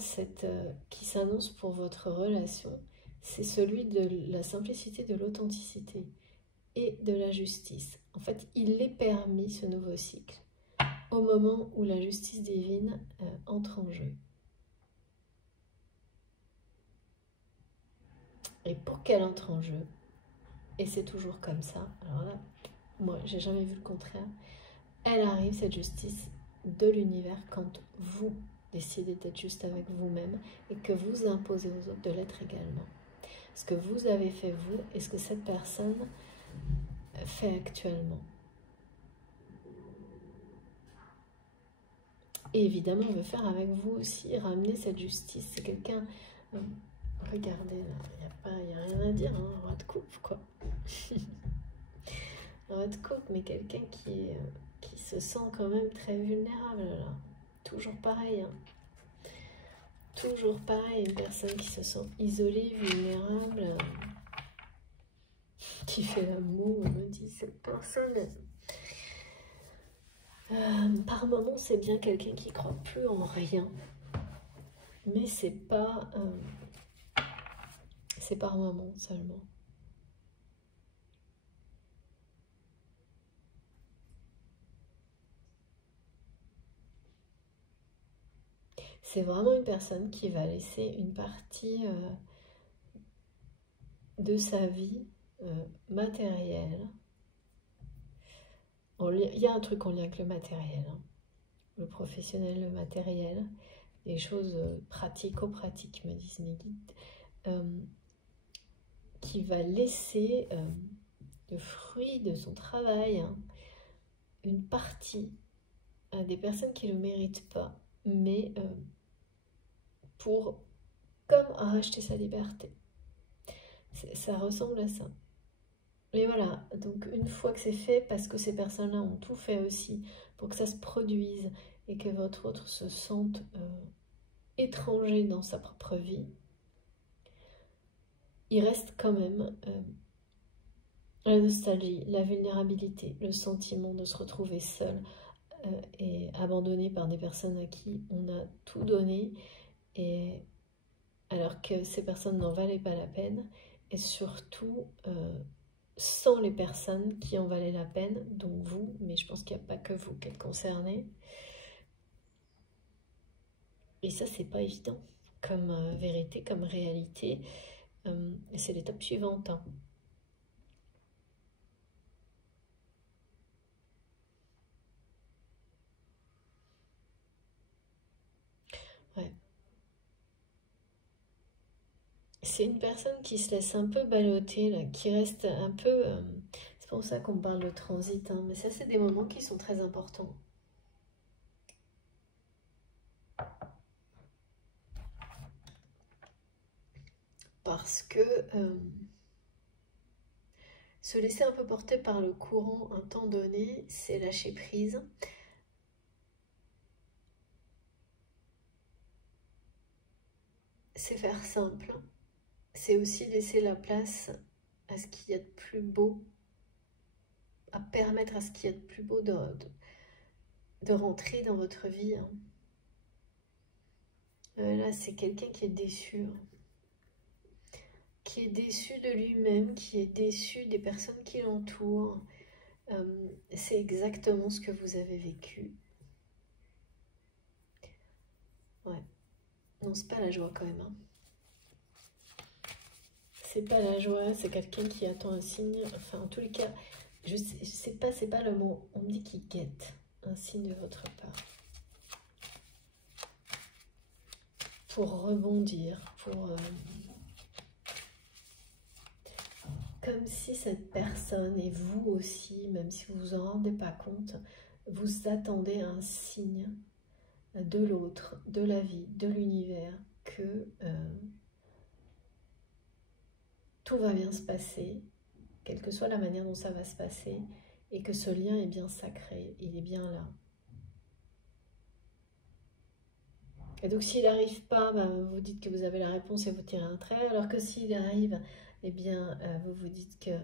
qui s'annonce pour votre relation, c'est celui de la simplicité, de l'authenticité et de la justice. En fait, il est permis, ce nouveau cycle, au moment où la justice divine entre en jeu. Et pour qu'elle entre en jeu, et c'est toujours comme ça, alors là, moi, j'ai jamais vu le contraire, elle arrive, cette justice de l'univers, quand vous décidez d'être juste avec vous-même et que vous imposez aux autres de l'être également. Ce que vous avez fait vous et ce que cette personne fait actuellement. Et évidemment, on veut faire avec vous aussi, ramener cette justice. C'est quelqu'un... regardez, là, il n'y a rien à dire, hein, un roi de coupe, quoi. Un roi de coupe, mais quelqu'un qui se sent quand même très vulnérable, là. Toujours pareil, hein. Toujours pareil, une personne qui se sent isolée, vulnérable, qui fait l'amour, on me dit, cette personne... par moment, c'est bien quelqu'un qui croit plus en rien, mais c'est pas par moment seulement. C'est vraiment une personne qui va laisser une partie de sa vie matérielle. Il y a un truc en lien avec le matériel, hein. Le professionnel, le matériel, les choses pratico-pratiques, me disent mes guides, qui va laisser le fruit de son travail, hein, une partie à des personnes qui ne le méritent pas, mais comme à racheter sa liberté. Ça ressemble à ça. Mais voilà, donc une fois que c'est fait, parce que ces personnes-là ont tout fait aussi pour que ça se produise et que votre autre se sente étranger dans sa propre vie, il reste quand même la nostalgie, la vulnérabilité, le sentiment de se retrouver seul et abandonné par des personnes à qui on a tout donné, et alors que ces personnes n'en valaient pas la peine, et surtout sans les personnes qui en valaient la peine, dont vous, mais je pense qu'il n'y a pas que vous qui êtes concernés. Et ça, c'est pas évident comme vérité, comme réalité. Et c'est l'étape suivante, hein. Ouais. C'est une personne qui se laisse un peu balloter, là, qui reste un peu... c'est pour ça qu'on parle de transit, hein, mais ça, c'est des moments qui sont très importants. parce que se laisser un peu porter par le courant un temps donné, c'est lâcher prise. C'est faire simple. C'est aussi laisser la place à ce qu'il y a de plus beau, à permettre à ce qu'il y a de plus beau de rentrer dans votre vie. Là, c'est quelqu'un qui est déçu. Qui est déçu de lui-même, qui est déçu des personnes qui l'entourent. C'est exactement ce que vous avez vécu. Ouais. Non, c'est pas la joie quand même. Hein. C'est pas la joie, c'est quelqu'un qui attend un signe. Enfin, en tous les cas, je sais pas, c'est pas le mot. On me dit qu'il guette un signe de votre part. Pour rebondir, pour... comme si cette personne, et vous aussi, même si vous vous en rendez pas compte, vous attendez un signe de l'autre, de la vie, de l'univers, que tout va bien se passer, quelle que soit la manière dont ça va se passer, et que ce lien est bien sacré, il est bien là. Et donc s'il n'arrive pas, vous dites que vous avez la réponse et vous tirez un trait, alors que s'il arrive, eh bien vous vous dites que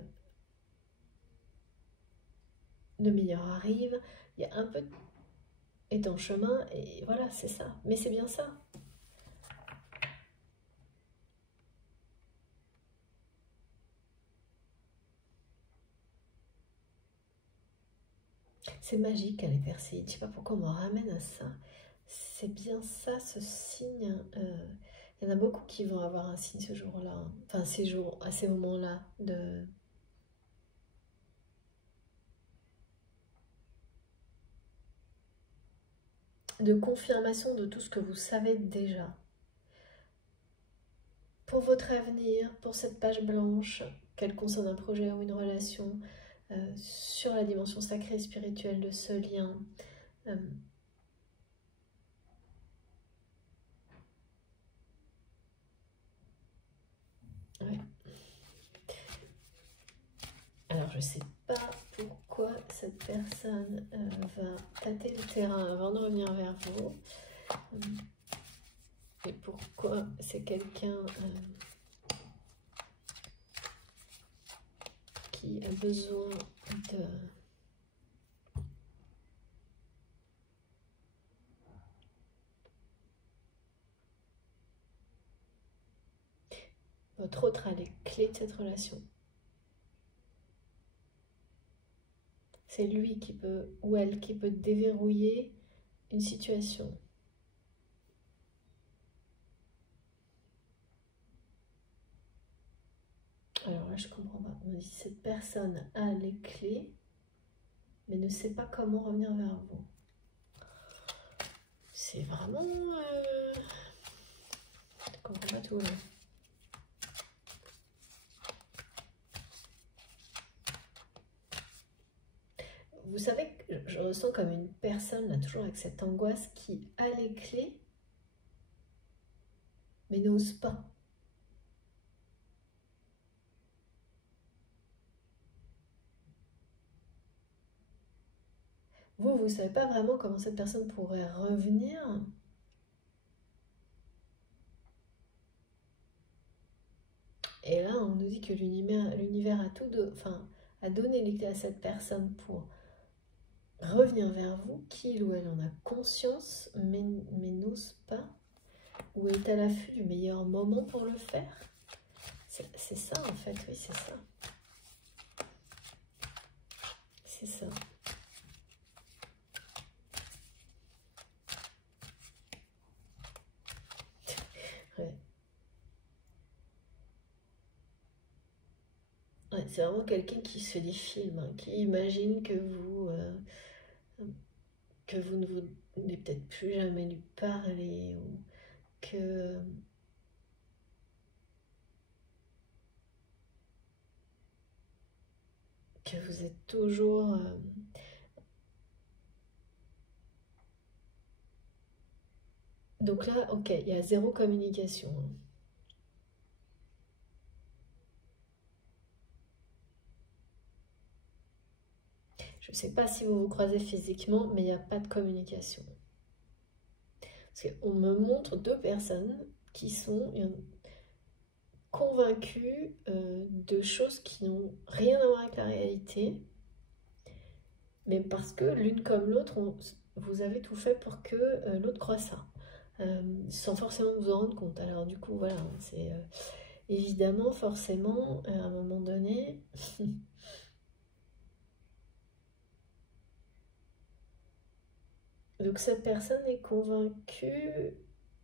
le meilleur arrive, il y a un peu est en chemin, et voilà, c'est ça. Mais c'est bien ça. C'est magique, les Perséides. Je ne sais pas pourquoi on me ramène à ça. C'est bien ça, ce signe. Il y en a beaucoup qui vont avoir un signe ce jour-là. Enfin, ces jours, à ces moments-là de confirmation de tout ce que vous savez déjà. Pour votre avenir, pour cette page blanche, qu'elle concerne un projet ou une relation, sur la dimension sacrée et spirituelle de ce lien. Ouais. Alors, je ne sais pas pourquoi cette personne va tâter le terrain avant de revenir vers vous. Et pourquoi c'est quelqu'un qui a besoin de... Votre autre a les clés de cette relation. C'est lui qui peut, ou elle, qui peut déverrouiller une situation. Alors là, je comprends pas. On dit cette personne a les clés, mais ne sait pas comment revenir vers vous. C'est vraiment... Je comprends pas tout là. Vous savez que je ressens comme une personne, là, toujours avec cette angoisse, qui a les clés, mais n'ose pas. Vous ne savez pas vraiment comment cette personne pourrait revenir. Et là, on nous dit que l'univers a a donné les clés à cette personne pour revenir vers vous, qu'il ou elle en a conscience, mais n'ose pas, ou est à l'affût du meilleur moment pour le faire. C'est ça en fait, oui, c'est ça. C'est ça. Ouais. Ouais, c'est vraiment quelqu'un qui se dit film, hein, qui imagine que vous ne voulez peut-être plus jamais lui parler, ou que vous êtes toujours... Donc là, ok, il y a zéro communication. Je ne sais pas si vous vous croisez physiquement, mais il n'y a pas de communication. Parce qu'on me montre deux personnes qui sont convaincues de choses qui n'ont rien à voir avec la réalité, mais parce que l'une comme l'autre, vous avez tout fait pour que l'autre croie ça, sans forcément vous en rendre compte. Alors du coup, voilà, c'est évidemment, forcément, à un moment donné... Donc cette personne est convaincue,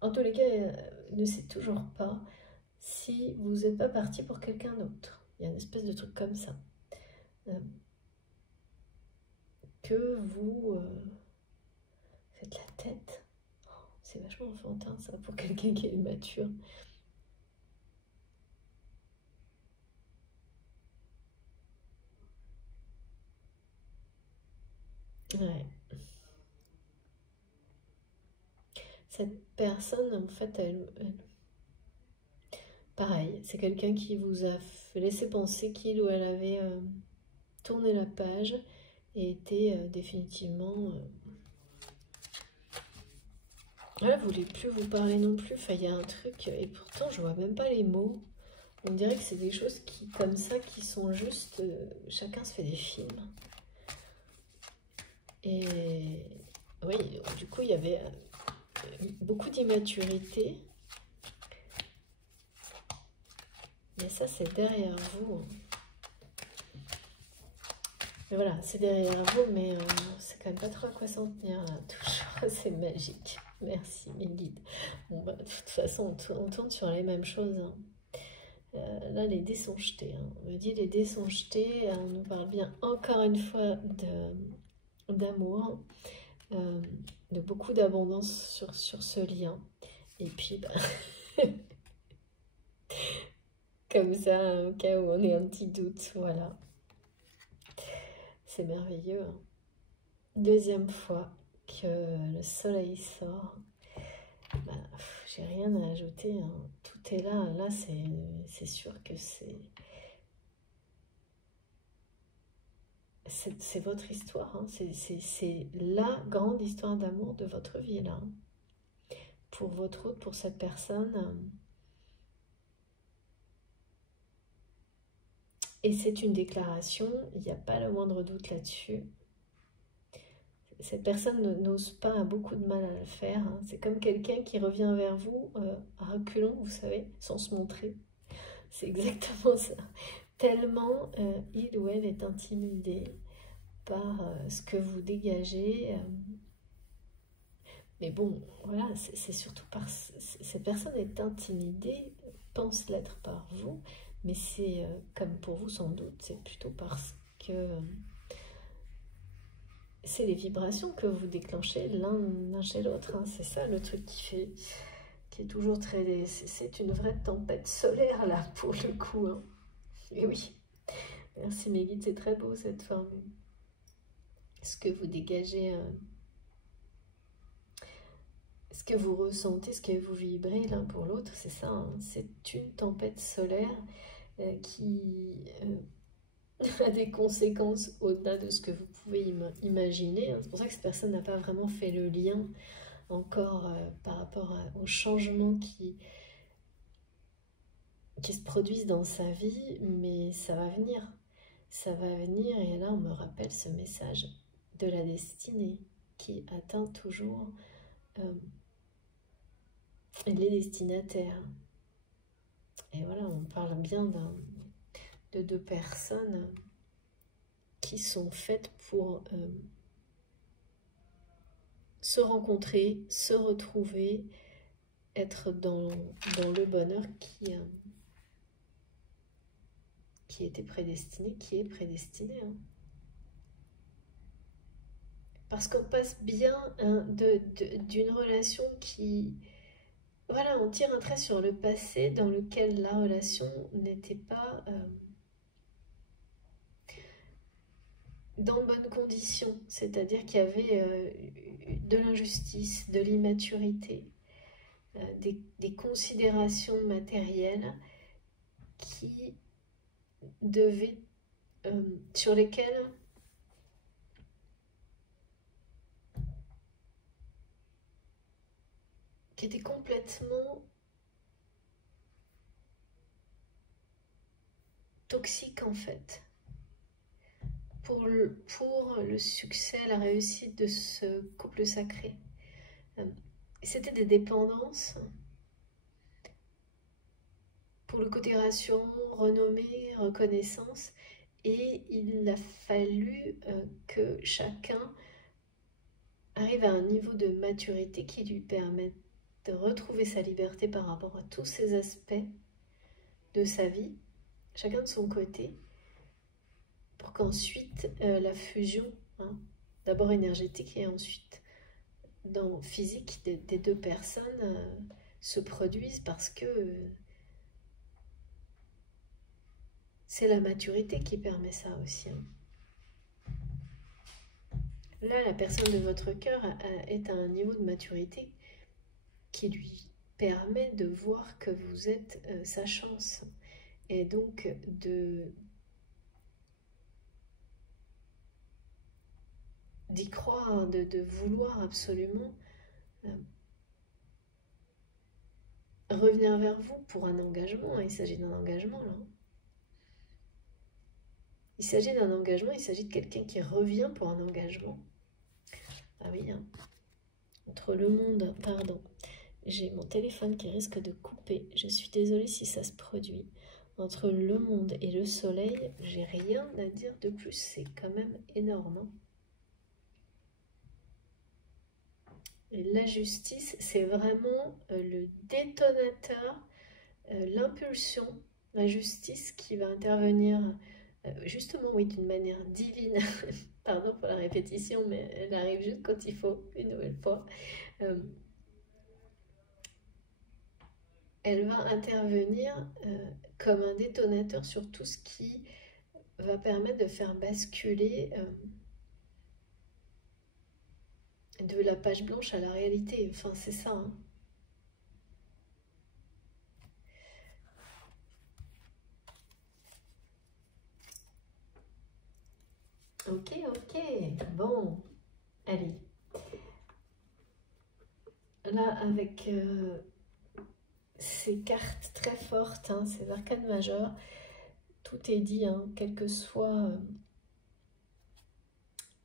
en tous les cas, elle ne sait toujours pas si vous n'êtes pas parti pour quelqu'un d'autre. Il y a une espèce de truc comme ça. Que vous faites la tête. Oh, c'est vachement enfantin ça pour quelqu'un qui est mature. Ouais. Cette personne, en fait, pareil, c'est quelqu'un qui vous a laissé penser qu'il ou elle avait tourné la page et était définitivement... Voilà, vous voulez plus vous parler non plus. Enfin, il y a un truc, et pourtant, je vois même pas les mots. On dirait que c'est des choses qui, comme ça, qui sont juste... chacun se fait des films. Et oui, du coup, il y avait beaucoup d'immaturité. Mais ça, c'est derrière vous. Mais voilà, c'est derrière vous, mais c'est quand même pas trop à quoi s'en tenir, là. Toujours, c'est magique. Merci, mes guides. Bon, bah, de toute façon, on tourne sur les mêmes choses. Hein. Là, les dés sont jetés. Hein. On me dit les dés sont jetés. On nous parle bien, encore une fois, d'amour. De beaucoup d'abondance sur ce lien. Et puis, bah, comme ça, au cas où on ait un petit doute, voilà. C'est merveilleux. Hein. Deuxième fois que le soleil sort. Bah, j'ai rien à ajouter. Hein. Tout est là. Là, c'est sûr que c'est votre histoire. Hein. C'est la grande histoire d'amour de votre vie, là. Hein. Pour votre autre, pour cette personne. Et c'est une déclaration, il n'y a pas le moindre doute là-dessus. Cette personne n'ose pas, a beaucoup de mal à le faire. Hein. C'est comme quelqu'un qui revient vers vous à reculons, vous savez, sans se montrer. C'est exactement ça. Tellement il ou elle est intimidé par ce que vous dégagez. Mais bon, voilà, c'est surtout parce que cette personne est intimidée, pense l'être par vous, mais c'est comme pour vous sans doute, c'est plutôt parce que c'est les vibrations que vous déclenchez l'un chez l'autre. Hein. C'est ça le truc qui est toujours très... C'est une vraie tempête solaire là pour le coup. Hein. Et oui, merci mes guides, c'est très beau cette forme. Ce que vous dégagez... ce que vous ressentez, ce que vous vibrez l'un pour l'autre, c'est ça, hein, c'est une tempête solaire qui a des conséquences au-delà de ce que vous pouvez imaginer. Hein. C'est pour ça que cette personne n'a pas vraiment fait le lien encore par rapport aux changements qui se produisent dans sa vie, mais ça va venir. Ça va venir, et là on me rappelle ce message de la destinée qui atteint toujours... les destinataires. Et voilà, on parle bien de deux personnes qui sont faites pour se rencontrer, se retrouver, être dans le bonheur qui était prédestiné, qui est prédestiné. Hein. Parce qu'on passe bien hein, d'une relation qui... Voilà, on tire un trait sur le passé dans lequel la relation n'était pas dans de bonnes conditions. C'est-à-dire qu'il y avait de l'injustice, de l'immaturité, des considérations matérielles qui devaient, sur lesquelles qui était complètement toxique en fait, pour le succès, la réussite de ce couple sacré. C'était des dépendances pour le côté ration, renommée, reconnaissance, et il a fallu que chacun arrive à un niveau de maturité qui lui permette de retrouver sa liberté par rapport à tous ces aspects de sa vie, chacun de son côté, pour qu'ensuite la fusion, hein, d'abord énergétique et ensuite dans physique des deux personnes se produise, parce que c'est la maturité qui permet ça aussi. Hein. Là, la personne de votre cœur est à un niveau de maturité qui lui permet de voir que vous êtes sa chance, et donc d'y croire, de vouloir absolument revenir vers vous pour un engagement. Il s'agit d'un engagement là. Il s'agit d'un engagement, il s'agit de quelqu'un qui revient pour un engagement. Ah oui, hein. Entre le monde, pardon, j'ai mon téléphone qui risque de couper, je suis désolée si ça se produit. Entre le monde et le soleil, j'ai rien à dire de plus, c'est quand même énorme. Hein. Et la justice, c'est vraiment le détonateur, l'impulsion, la justice qui va intervenir justement, oui, d'une manière divine. Pardon pour la répétition, mais elle arrive juste quand il faut, une nouvelle fois. Elle va intervenir comme un détonateur sur tout ce qui va permettre de faire basculer de la page blanche à la réalité. Enfin, c'est ça. Hein. Ok, bon, allez. Là, avec ces cartes très fortes, hein, ces arcanes majeures, tout est dit, hein, quelles que soient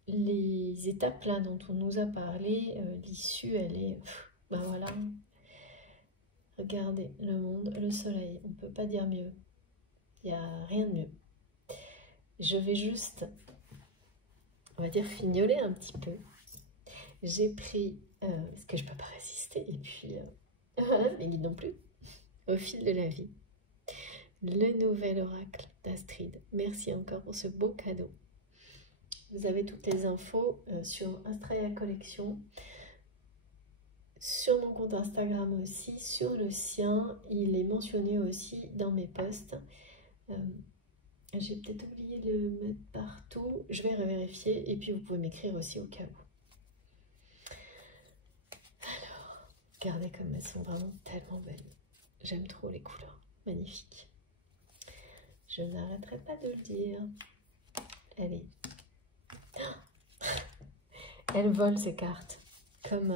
les étapes là dont on nous a parlé, l'issue, elle est, ben voilà, regardez, le monde, le soleil, on ne peut pas dire mieux, il n'y a rien de mieux. Je vais juste, on va dire, fignoler un petit peu. J'ai pris, parce que je ne peux pas résister, et puis, mes guides non plus, au fil de la vie, le nouvel oracle d'Astrid. Merci encore pour ce beau cadeau. Vous avez toutes les infos sur Astraya Collection, sur mon compte Instagram aussi, sur le sien. Il est mentionné aussi dans mes posts. J'ai peut-être oublié de le mettre partout. Je vais revérifier et puis vous pouvez m'écrire aussi au cas où. Alors, regardez comme elles sont vraiment tellement belles. J'aime trop les couleurs. Magnifiques. Je n'arrêterai pas de le dire. Allez. Elles volent ces cartes. Comme...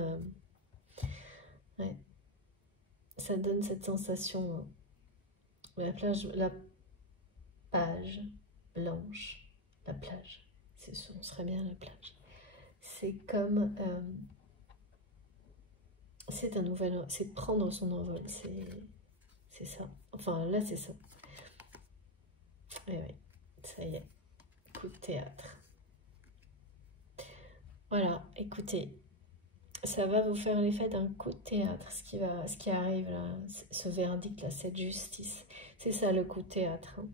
ouais. Ça donne cette sensation. La page blanche. La plage. On serait bien à la plage. C'est comme... c'est un nouvel... C'est prendre son envol. C'est ça. Enfin, là, c'est ça. Et oui, ça y est. Coup de théâtre. Voilà, écoutez, ça va vous faire l'effet d'un coup de théâtre, ce qui arrive là, ce verdict là, cette justice. C'est ça le coup de théâtre. Hein.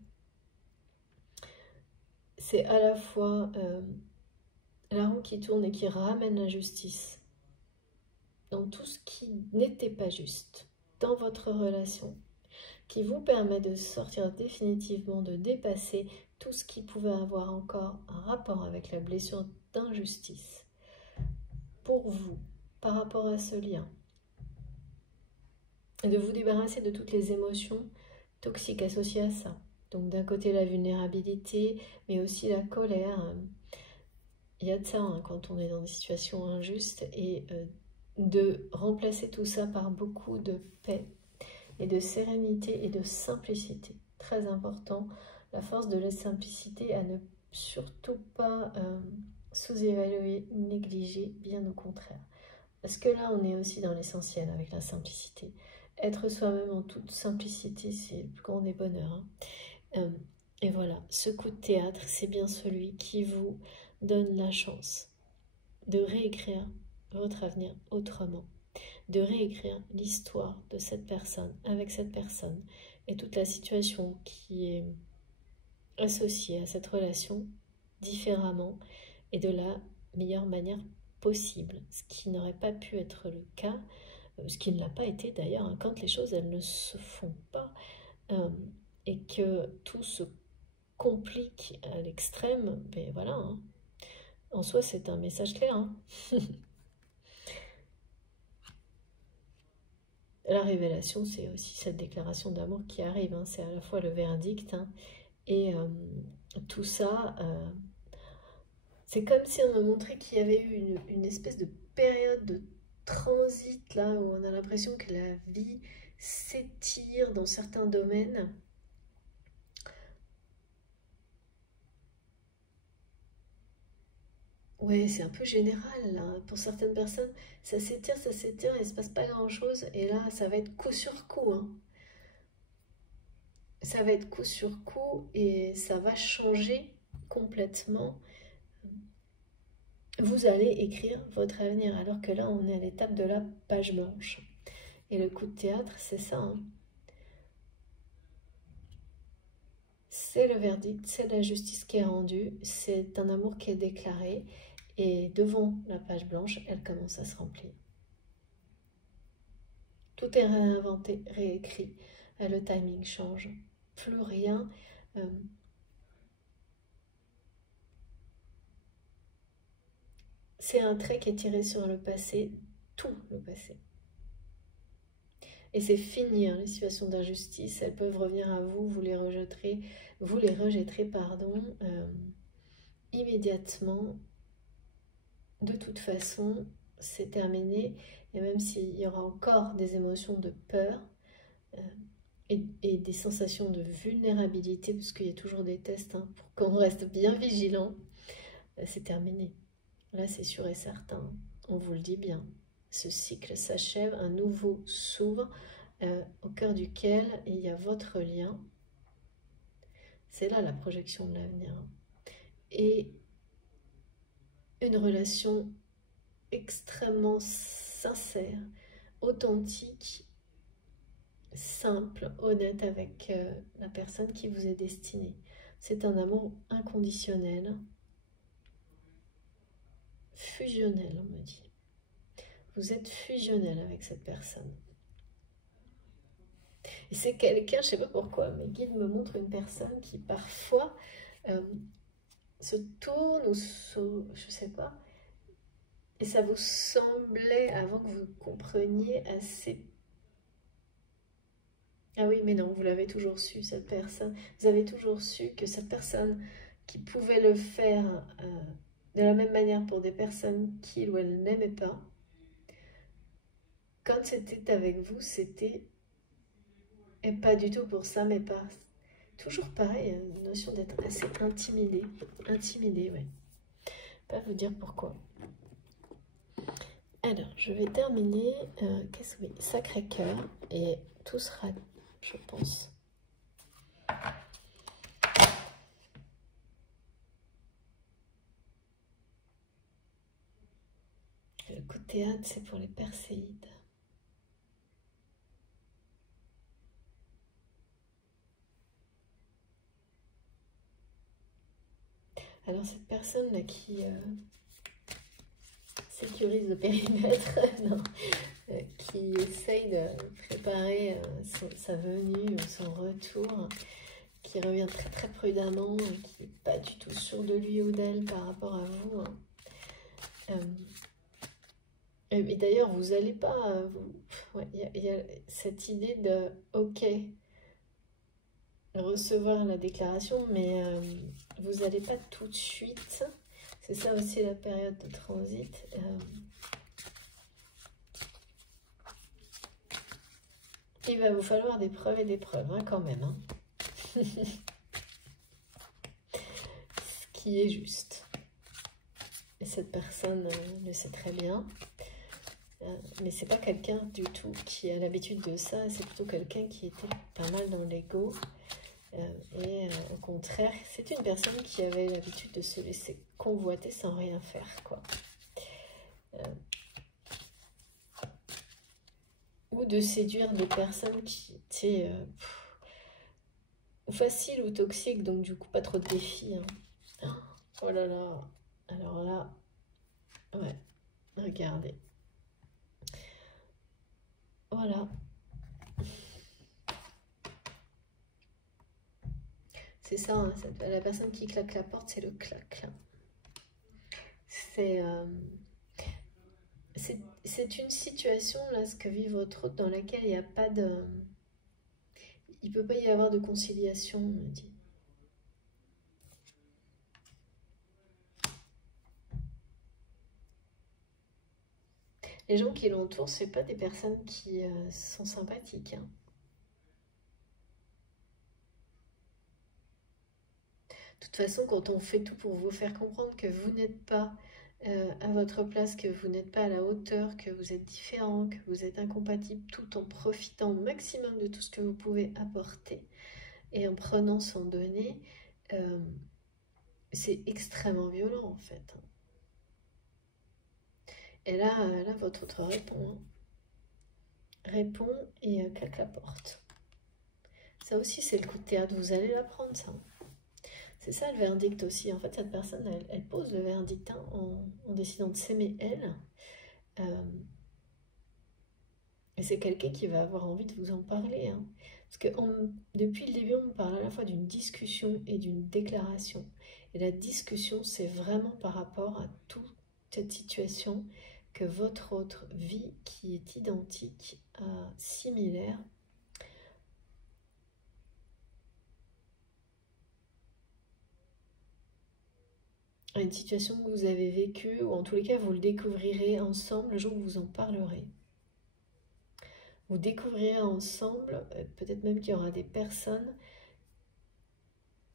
C'est à la fois la roue qui tourne et qui ramène la justice dans tout ce qui n'était pas juste dans votre relation, qui vous permet de sortir définitivement, de dépasser tout ce qui pouvait avoir encore un rapport avec la blessure d'injustice pour vous, par rapport à ce lien. Et de vous débarrasser de toutes les émotions toxiques associées à ça. Donc d'un côté la vulnérabilité, mais aussi la colère. Il y a de ça hein, quand on est dans des situations injustes. Et de remplacer tout ça par beaucoup de paix et de sérénité et de simplicité. Très important, la force de la simplicité à ne surtout pas sous-évaluer, négliger, bien au contraire. Parce que là, on est aussi dans l'essentiel avec la simplicité. Être soi-même en toute simplicité, c'est le plus grand des bonheurs. Hein. Et voilà, ce coup de théâtre, c'est bien celui qui vous donne la chance de réécrire votre avenir autrement, de réécrire l'histoire de cette personne, avec cette personne, et toute la situation qui est associée à cette relation différemment et de la meilleure manière possible, ce qui n'aurait pas pu être le cas, ce qui ne l'a pas été d'ailleurs, hein, quand les choses elles ne se font pas et que tout se complique à l'extrême, ben voilà, hein. En soi c'est un message clair. Hein. La révélation, c'est aussi cette déclaration d'amour qui arrive, hein. C'est à la fois le verdict hein, et tout ça, c'est comme si on me montrait qu'il y avait eu une espèce de période de transit là où on a l'impression que la vie s'étire dans certains domaines. Ouais, c'est un peu général là. Pour certaines personnes, ça s'étire, et il ne se passe pas grand-chose. Et là, ça va être coup sur coup. Hein. Ça va être coup sur coup et ça va changer complètement. Vous allez écrire votre avenir, alors que là, on est à l'étape de la page blanche. Et le coup de théâtre, c'est ça. Hein. C'est le verdict, c'est la justice qui est rendue, c'est un amour qui est déclaré. Et devant la page blanche, elle commence à se remplir. Tout est réinventé, réécrit. Le timing change. Plus rien. C'est un trait qui est tiré sur le passé, tout le passé. Et c'est fini, hein, les situations d'injustice, elles peuvent revenir à vous, vous les rejetterez, pardon, immédiatement. De toute façon, c'est terminé. Et même s'il y aura encore des émotions de peur et des sensations de vulnérabilité, parce qu'il y a toujours des tests hein, pour qu'on reste bien vigilant, c'est terminé. Là, c'est sûr et certain. On vous le dit bien. Ce cycle s'achève, un nouveau s'ouvre, au cœur duquel il y a votre lien. C'est là la projection de l'avenir. Et une relation extrêmement sincère, authentique, simple, honnête avec la personne qui vous est destinée. C'est un amour inconditionnel, fusionnel, on me dit. Vous êtes fusionnel avec cette personne. Et c'est quelqu'un, je ne sais pas pourquoi, mes guides me montrent une personne qui parfois se tourne ou je ne sais pas, et ça vous semblait, avant que vous compreniez, assez... Ah oui, mais non, vous l'avez toujours su, cette personne. Vous avez toujours su que cette personne qui pouvait le faire de la même manière pour des personnes qu'il ou elle n'aimait pas, quand c'était avec vous, c'était... Et pas du tout pour ça, mais pas... Toujours pareil, une notion d'être assez intimidé. Intimidé, ouais. Pas vous dire pourquoi. Alors, je vais terminer. Qu'est-ce que oui, Sacré-Cœur. Et tout sera, je pense. Le coup de théâtre, c'est pour les Perséides. Alors, cette personne-là qui sécurise le périmètre, non, qui essaye de préparer sa venue, son retour, qui revient très très prudemment, qui n'est pas du tout sûr de lui ou d'elle par rapport à vous. Et d'ailleurs, vous n'allez pas... il y a cette idée de, ok, recevoir la déclaration, mais vous n'allez pas tout de suite. C'est ça aussi la période de transit. Il va vous falloir des preuves et des preuves, hein, quand même. Hein. Ce qui est juste. Et cette personne le sait très bien. Mais c'est pas quelqu'un du tout qui a l'habitude de ça. C'est plutôt quelqu'un qui était pas mal dans l'ego. Au contraire, c'est une personne qui avait l'habitude de se laisser convoiter sans rien faire, quoi. Ou de séduire des personnes qui étaient faciles ou toxiques, donc du coup pas trop de défis. Hein. Oh là là, alors là, ouais, regardez. Voilà. C'est ça, hein, la personne qui claque la porte, c'est le clac. C'est une situation, là, ce que vit votre hôte, dans laquelle il n'y a pas de... Il ne peut pas y avoir de conciliation, on me dit. Les gens qui l'entourent, ce pas des personnes qui sont sympathiques. Hein. De toute façon, quand on fait tout pour vous faire comprendre que vous n'êtes pas à votre place, que vous n'êtes pas à la hauteur, que vous êtes différent, que vous êtes incompatible, tout en profitant au maximum de tout ce que vous pouvez apporter et en prenant son donné, c'est extrêmement violent en fait. Et là, votre autre répond. Hein. Répond et claque la porte. Ça aussi, c'est le coup de théâtre. Vous allez l'apprendre, ça. C'est ça le verdict aussi. En fait, cette personne, elle pose le verdict hein, en décidant de s'aimer elle. Et c'est quelqu'un qui va avoir envie de vous en parler. Hein. Parce que depuis le début, on parle à la fois d'une discussion et d'une déclaration. Et la discussion, c'est vraiment par rapport à toute cette situation que votre autre vit qui est identique, similaire. À une situation que vous avez vécue, ou en tous les cas, vous le découvrirez ensemble le jour où vous en parlerez. Vous découvrirez ensemble, peut-être même qu'il y aura des personnes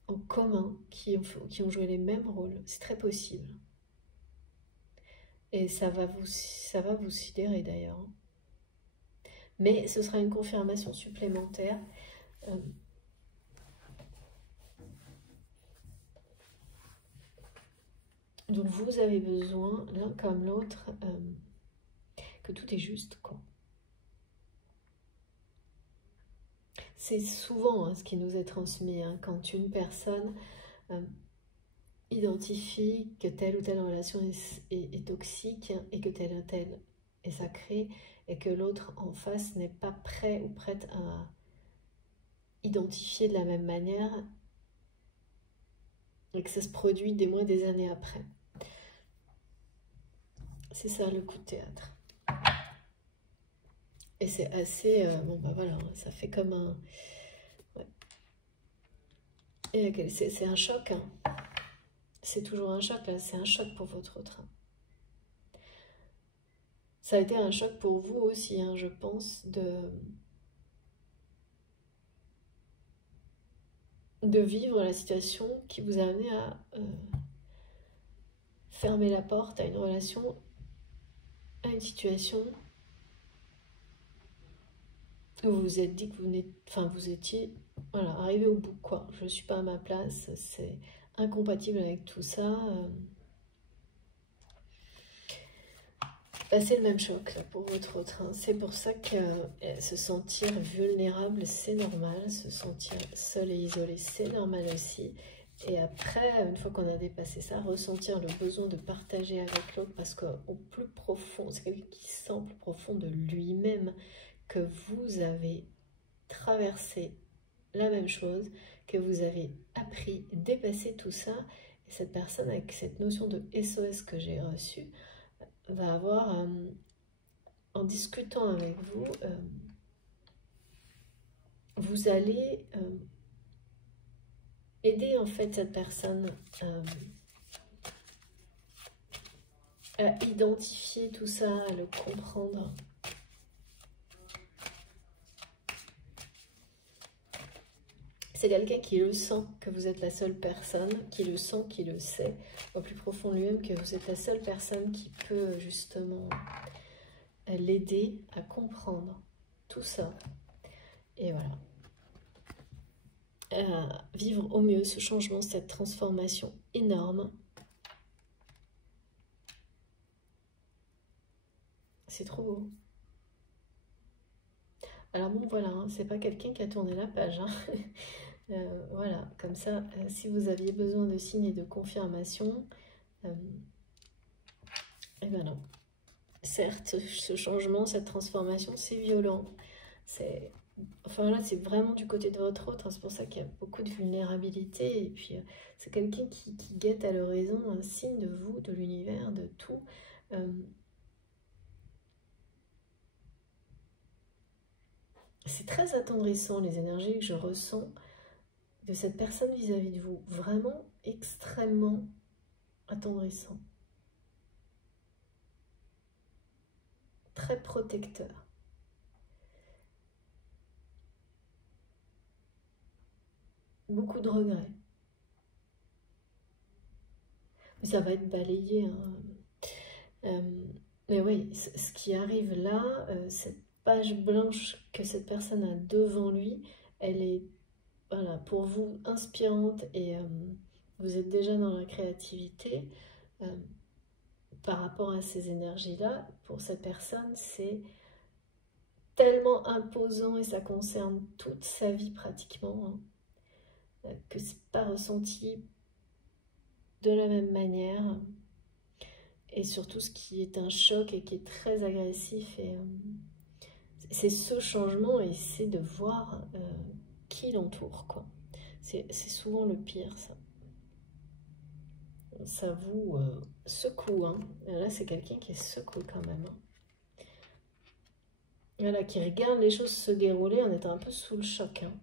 en commun qui ont joué les mêmes rôles. C'est très possible. Et ça va vous sidérer d'ailleurs. Mais ce sera une confirmation supplémentaire. Donc vous avez besoin, l'un comme l'autre, que tout est juste, quoi. C'est souvent hein, ce qui nous est transmis, hein, quand une personne identifie que telle ou telle relation est toxique et que telle ou telle est sacrée et que l'autre en face n'est pas prêt ou prête à identifier de la même manière et que ça se produit des mois, des années après. C'est ça le coup de théâtre. Et c'est assez... bon bah voilà, ça fait comme un... Ouais. Et c'est un choc. Hein. C'est toujours un choc, là. C'est un choc pour votre autre. Ça a été un choc pour vous aussi, hein, je pense, de vivre la situation qui vous a amené à fermer la porte à une relation, à une situation où vous vous êtes dit que vous étiez voilà, arrivé au bout, quoi. Je ne suis pas à ma place, c'est incompatible avec tout ça. C'est le même choc là, pour votre autre. Hein. C'est pour ça que se sentir vulnérable, c'est normal. Se sentir seul et isolé, c'est normal aussi. Et après, une fois qu'on a dépassé ça, ressentir le besoin de partager avec l'autre, parce qu'au plus profond, c'est quelqu'un qui sent au plus profond de lui-même que vous avez traversé la même chose, que vous avez appris, dépassé tout ça. Et cette personne, avec cette notion de SOS que j'ai reçue, va avoir, en discutant avec vous, vous allez aider en fait cette personne à identifier tout ça, à le comprendre. C'est quelqu'un qui le sent, que vous êtes la seule personne, qui le sent, qui le sait, au plus profond de lui-même, que vous êtes la seule personne qui peut justement l'aider à comprendre tout ça. Et voilà. Vivre au mieux ce changement, cette transformation énorme. C'est trop beau. Alors bon, voilà, hein, c'est pas quelqu'un qui a tourné la page. Hein. Voilà, comme ça, si vous aviez besoin de signes et de confirmation, et ben non. Certes, ce changement, cette transformation, c'est violent. Enfin là, c'est vraiment du côté de votre autre. Hein, c'est pour ça qu'il y a beaucoup de vulnérabilité. Et puis, c'est quelqu'un qui guette à l'horizon un signe de vous, de l'univers, de tout. C'est très attendrissant, les énergies que je ressens de cette personne vis-à-vis de vous. Vraiment extrêmement attendrissant. Très protecteur. Beaucoup de regrets. Mais ça va être balayé. Hein. Mais oui, ce qui arrive là, cette page blanche que cette personne a devant lui, elle est, voilà, pour vous inspirante et vous êtes déjà dans la créativité. Par rapport à ces énergies-là, pour cette personne, c'est tellement imposant et ça concerne toute sa vie pratiquement, hein, que c'est pas ressenti de la même manière. Et surtout, ce qui est un choc et qui est très agressif, et c'est ce changement et c'est de voir qui l'entoure, quoi. C'est souvent le pire, ça. Ça vous secoue, hein. Là, c'est quelqu'un qui est secoué quand même. Hein. Voilà, qui regarde les choses se dérouler en étant un peu sous le choc. Hein.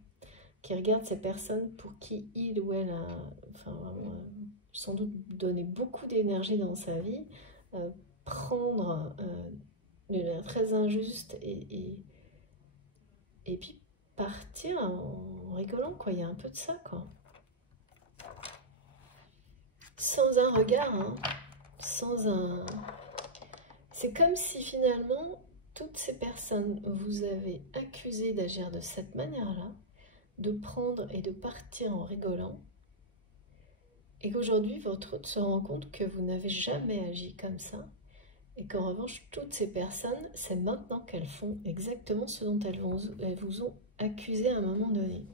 Qui regarde ces personnes pour qui il ou elle a, enfin, vraiment, sans doute donné beaucoup d'énergie dans sa vie, prendre de manière très injuste et puis partir en rigolant, quoi. Il y a un peu de ça, quoi. Sans un regard, hein. Sans un... C'est comme si finalement, toutes ces personnes vous avez accusé d'agir de cette manière-là, de prendre et de partir en rigolant, et qu'aujourd'hui, votre hôte se rend compte que vous n'avez jamais agi comme ça, et qu'en revanche, toutes ces personnes, c'est maintenant qu'elles font exactement ce dont elles vous ont accusé à un moment donné.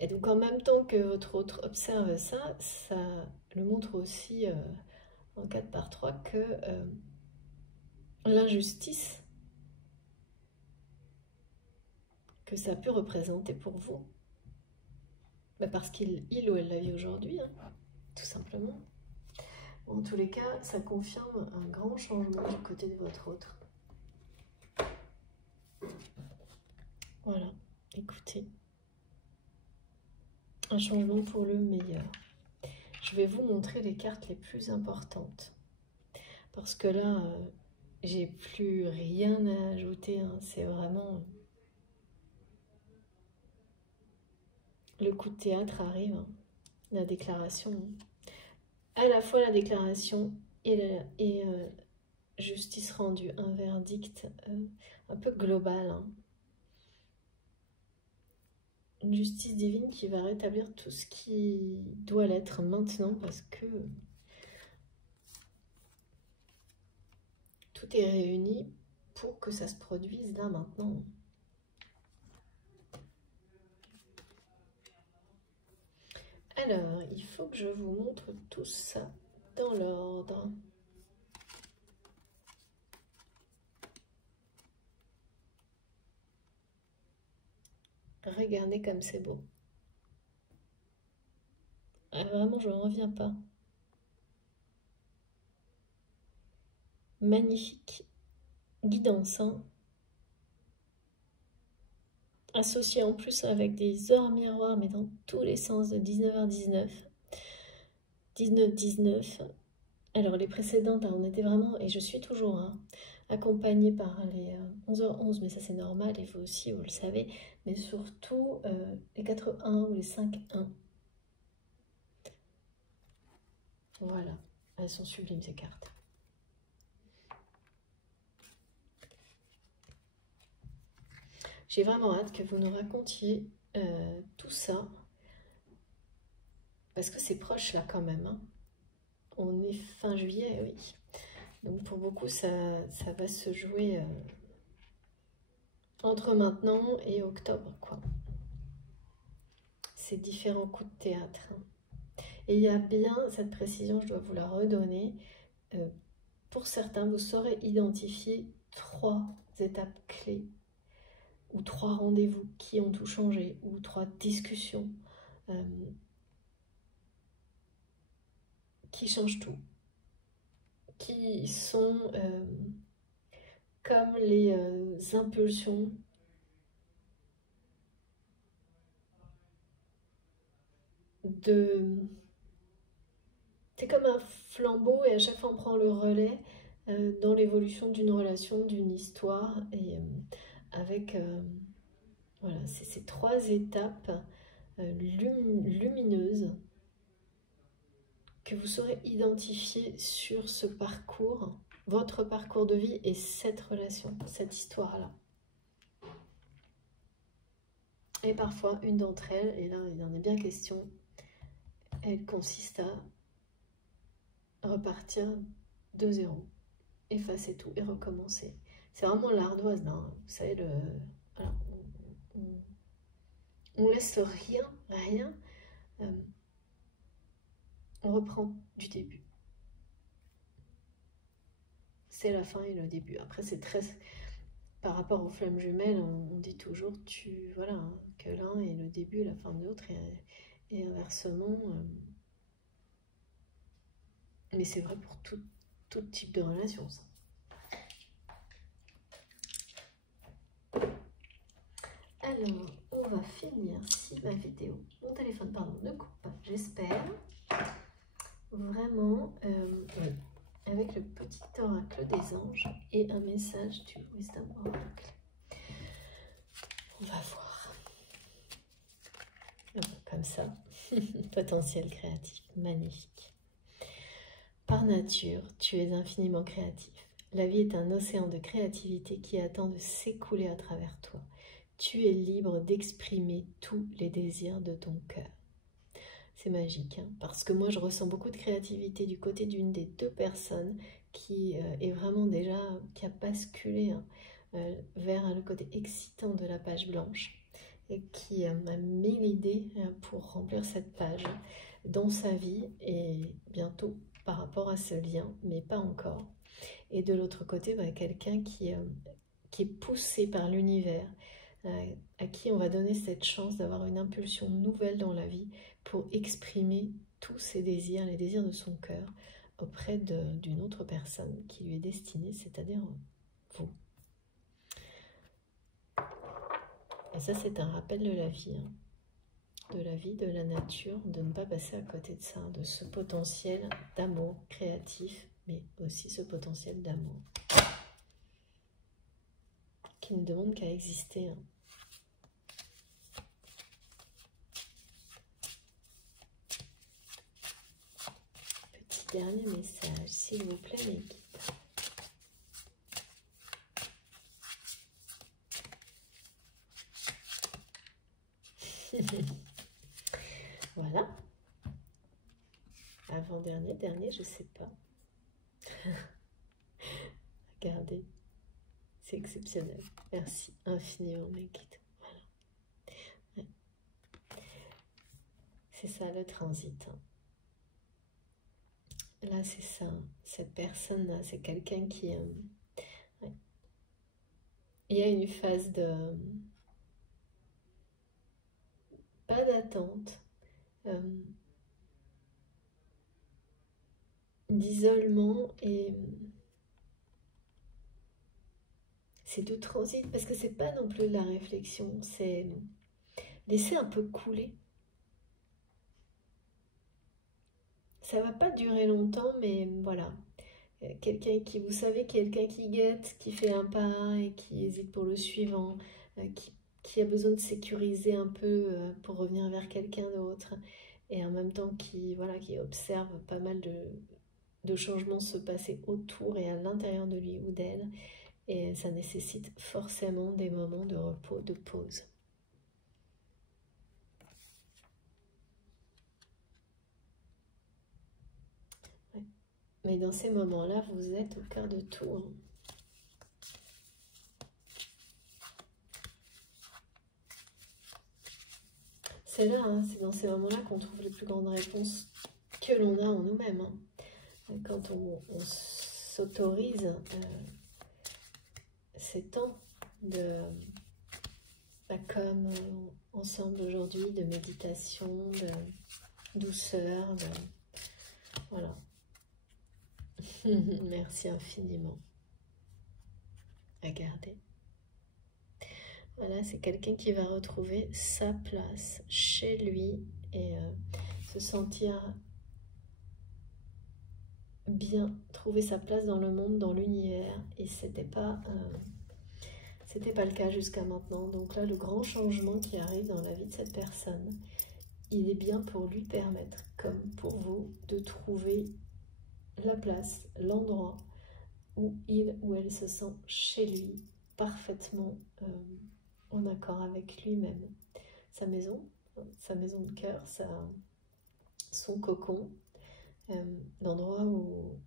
Et donc en même temps que votre autre observe ça, ça le montre aussi en 4/3 que l'injustice que ça peut représenter pour vous, bah parce qu'il ou elle la vit aujourd'hui, hein, tout simplement. En tous les cas, ça confirme un grand changement du côté de votre autre. Voilà, écoutez. Un changement pour le meilleur. Je vais vous montrer les cartes les plus importantes. Parce que là, j'ai plus rien à ajouter. Hein. C'est vraiment... Le coup de théâtre arrive. Hein. La déclaration. À la fois la déclaration et justice rendue. Un verdict un peu global. Hein. Une justice divine qui va rétablir tout ce qui doit l'être maintenant parce que tout est réuni pour que ça se produise là maintenant. Alors, il faut que je vous montre tout ça dans l'ordre. Regardez comme c'est beau. Ah, vraiment, je n'en reviens pas. Magnifique guidance, hein. Associé en plus avec des heures miroirs, mais dans tous les sens, de 19h19, 19h19. Alors les précédentes, on était vraiment, et je suis toujours, hein, accompagné par les 11h11, mais ça c'est normal, et vous aussi, vous le savez, mais surtout les 4-1 ou les 5-1. Voilà, elles sont sublimes ces cartes. J'ai vraiment hâte que vous nous racontiez tout ça, parce que c'est proche là quand même, hein. On est fin juillet, oui. Donc pour beaucoup, ça va se jouer entre maintenant et octobre, quoi. Ces différents coups de théâtre. Et il y a bien cette précision, je dois vous la redonner. Pour certains, vous saurez identifier 3 étapes clés ou 3 rendez-vous qui ont tout changé ou 3 discussions qui changent tout, qui sont comme les impulsions de... C'est comme un flambeau et à chaque fois on prend le relais dans l'évolution d'une relation, d'une histoire et avec voilà, ces 3 étapes lumineuses que vous saurez identifier sur ce parcours, votre parcours de vie et cette relation, cette histoire-là. Et parfois, une d'entre elles, et là il en est bien question, elle consiste à repartir de zéro, effacer tout et recommencer. C'est vraiment l'ardoise, hein. Vous savez, voilà, on laisse rien, on reprend du début. C'est la fin et le début. Après, c'est très... Par rapport aux flammes jumelles, on dit toujours voilà, hein, que l'un est le début et la fin de l'autre, et inversement. Mais c'est vrai pour tout type de relation, ça. Alors, on va finir, si ma vidéo, mon téléphone, pardon, ne coupe pas, j'espère. Vraiment, avec le petit oracle des anges et un message du Wisdom Oracle. On va voir. Comme ça, potentiel créatif, magnifique. Par nature, tu es infiniment créatif. La vie est un océan de créativité qui attend de s'écouler à travers toi. Tu es libre d'exprimer tous les désirs de ton cœur. C'est magique, hein, parce que moi je ressens beaucoup de créativité du côté d'une des 2 personnes qui est vraiment déjà, qui a basculé vers le côté excitant de la page blanche et qui m'a mis l'idée pour remplir cette page dans sa vie et bientôt par rapport à ce lien, mais pas encore. Et de l'autre côté, quelqu'un qui est poussé par l'univers, à qui on va donner cette chance d'avoir une impulsion nouvelle dans la vie pour exprimer tous ses désirs, les désirs de son cœur, auprès d'une autre personne qui lui est destinée, c'est-à-dire vous. Et ça, c'est un rappel de la vie, hein, de la nature, de ne pas passer à côté de ça, de ce potentiel d'amour créatif, mais aussi ce potentiel d'amour qui ne demande qu'à exister, hein. Dernier message, s'il vous plaît, mes guides. Voilà. Avant-dernier, dernier, je sais pas. Regardez. C'est exceptionnel. Merci infiniment, mes guides. Voilà. Ouais. C'est ça le transit, hein. Là, c'est ça. Cette personne-là, c'est quelqu'un qui... ouais. Il y a une phase de... pas d'attente, d'isolement, et c'est du transit parce que c'est pas non plus de la réflexion, c'est laisser un peu couler. Ça va pas durer longtemps, mais voilà. quelqu'un qui, vous savez, quelqu'un qui guette, qui fait un pas et qui hésite pour le suivant, qui a besoin de sécuriser un peu pour revenir vers quelqu'un d'autre, et en même temps qui, voilà, qui observe pas mal de changements se passer autour et à l'intérieur de lui ou d'elle, et ça nécessite forcément des moments de repos, de pause. Ouais. Mais dans ces moments-là, vous êtes au cœur de tout. Hein. C'est là, hein, c'est dans ces moments-là qu'on trouve les plus grandes réponses que l'on a en nous-mêmes. Hein. Quand on s'autorise ces temps de, comme ensemble aujourd'hui, de méditation, de douceur, voilà. Merci infiniment. Regardez. Voilà, c'est quelqu'un qui va retrouver sa place chez lui et se sentir bien, trouver sa place dans le monde, dans l'univers. Et c'était pas le cas jusqu'à maintenant. Donc là, le grand changement qui arrive dans la vie de cette personne, il est bien pour lui permettre, comme pour vous, de trouver la place, l'endroit où il ou elle se sent chez lui, parfaitement en accord avec lui-même. Sa maison de cœur, son cocon, l'endroit où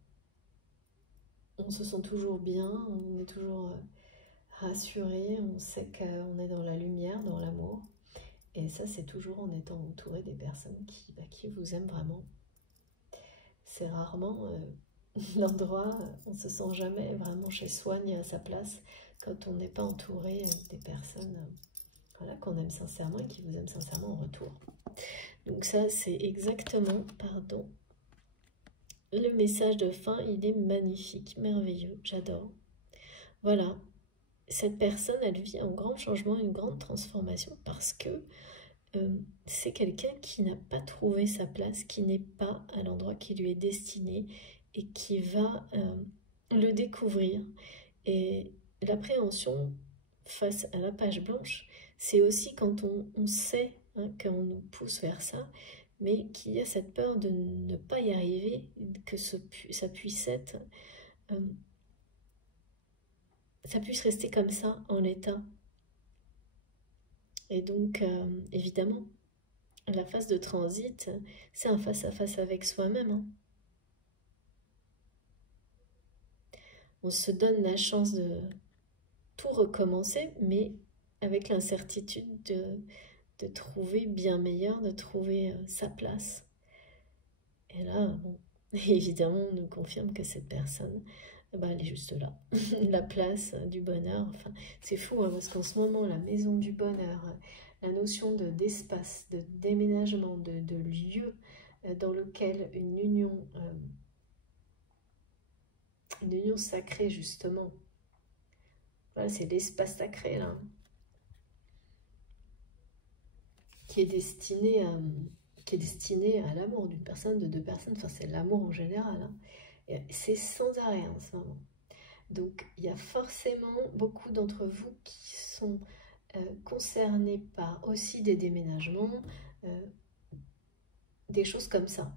on se sent toujours bien, on est toujours rassuré, on sait qu'on est dans la lumière, dans l'amour. Et ça, c'est toujours en étant entouré des personnes qui vous aiment vraiment. C'est rarement l'endroit, on ne se sent jamais vraiment chez soi ni à sa place quand on n'est pas entouré des personnes voilà, qu'on aime sincèrement et qui vous aiment sincèrement en retour. Donc ça, c'est exactement, pardon, le message de fin, il est magnifique, merveilleux, j'adore. Voilà, cette personne, elle vit un grand changement, une grande transformation parce que c'est quelqu'un qui n'a pas trouvé sa place, qui n'est pas à l'endroit qui lui est destiné et qui va le découvrir. Et l'appréhension face à la page blanche, c'est aussi quand on sait qu'on nous pousse vers ça, mais qu'il y a cette peur de ne pas y arriver, que ça puisse être, ça puisse rester comme ça en l'état. Et donc, évidemment, la phase de transit, c'est un face-à-face avec soi-même. Hein. On se donne la chance de tout recommencer, mais avec l'incertitude de trouver bien meilleur, de trouver sa place. Et là, bon, évidemment, on nous confirme que cette personne, bah, elle est juste là. La place du bonheur. Enfin, c'est fou, hein, parce qu'en ce moment, la maison du bonheur, la notion d'espace, de déménagement, de lieu dans lequel une union sacrée, justement, voilà, c'est l'espace sacré, là, qui est destiné à l'amour d'une personne, de deux personnes, enfin c'est l'amour en général, hein. C'est sans arrêt en ce moment. Donc il y a forcément beaucoup d'entre vous qui sont concernés par aussi des déménagements, des choses comme ça,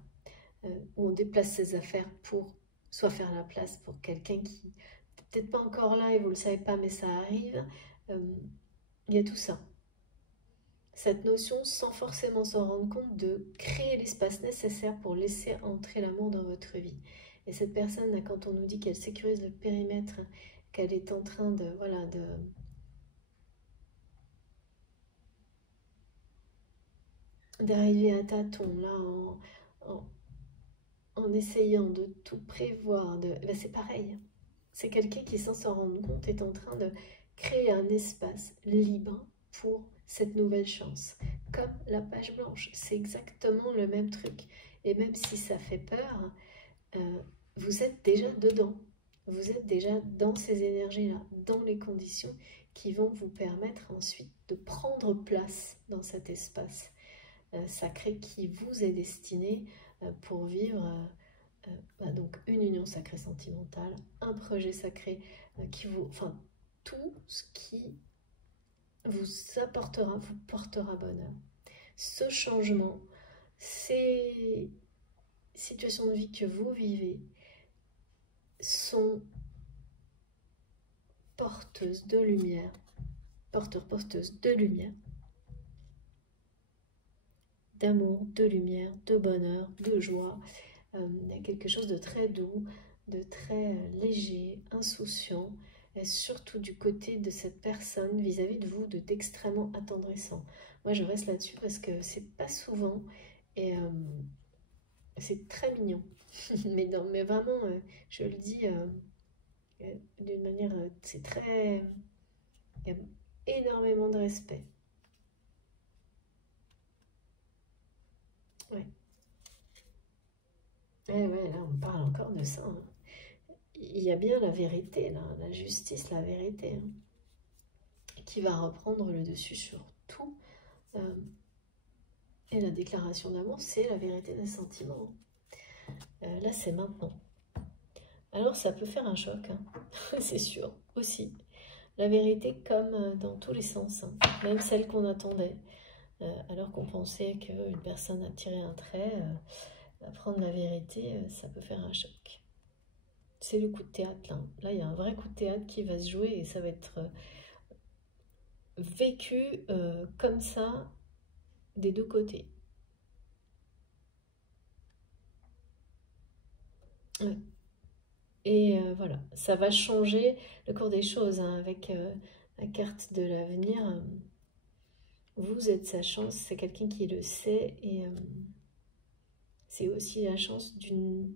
où on déplace ses affaires pour soit faire la place pour quelqu'un qui n'est peut-être pas encore là et vous ne le savez pas mais ça arrive, il y a tout ça. Cette notion, sans forcément s'en rendre compte, de créer l'espace nécessaire pour laisser entrer l'amour dans votre vie. Et cette personne, quand on nous dit qu'elle sécurise le périmètre, qu'elle est en train de, voilà, d'arriver à tâtons, là, en essayant de tout prévoir, ben c'est pareil. C'est quelqu'un qui, sans s'en rendre compte, est en train de créer un espace libre pour cette nouvelle chance. Comme la page blanche, c'est exactement le même truc. Et même si ça fait peur, vous êtes déjà dedans. Vous êtes déjà dans ces énergies-là, dans les conditions qui vont vous permettre ensuite de prendre place dans cet espace sacré qui vous est destiné pour vivre Donc une union sacrée sentimentale, un projet sacré qui vous... Enfin, tout ce qui vous apportera, vous portera bonheur. Ce changement, ces situations de vie que vous vivez sont porteuses de lumière, porteuses de lumière, d'amour, de lumière, de bonheur, de joie. Il y a quelque chose de très doux, de très léger, insouciant, et surtout du côté de cette personne vis-à-vis de vous, d'extrêmement attendrissant. Moi, je reste là-dessus parce que c'est pas souvent, et c'est très mignon. mais vraiment, je le dis d'une manière, c'est très... Il y a énormément de respect. Ouais. Ouais, là, on parle encore de ça. Hein. Il y a bien la vérité, là, la justice, la vérité, hein, qui va reprendre le dessus sur tout. Et la déclaration d'amour, c'est la vérité des sentiments. Là, c'est maintenant. Alors, ça peut faire un choc, hein, c'est sûr, aussi. La vérité comme dans tous les sens, hein, même celle qu'on attendait. Alors qu'on pensait qu'une personne a tiré un trait, apprendre la vérité, ça peut faire un choc. C'est le coup de théâtre, là. Là, il y a un vrai coup de théâtre qui va se jouer et ça va être vécu comme ça des deux côtés. Ouais. Et voilà, ça va changer le cours des choses hein, avec la carte de l'avenir. Vous êtes sa chance, c'est quelqu'un qui le sait et c'est aussi la chance d'une...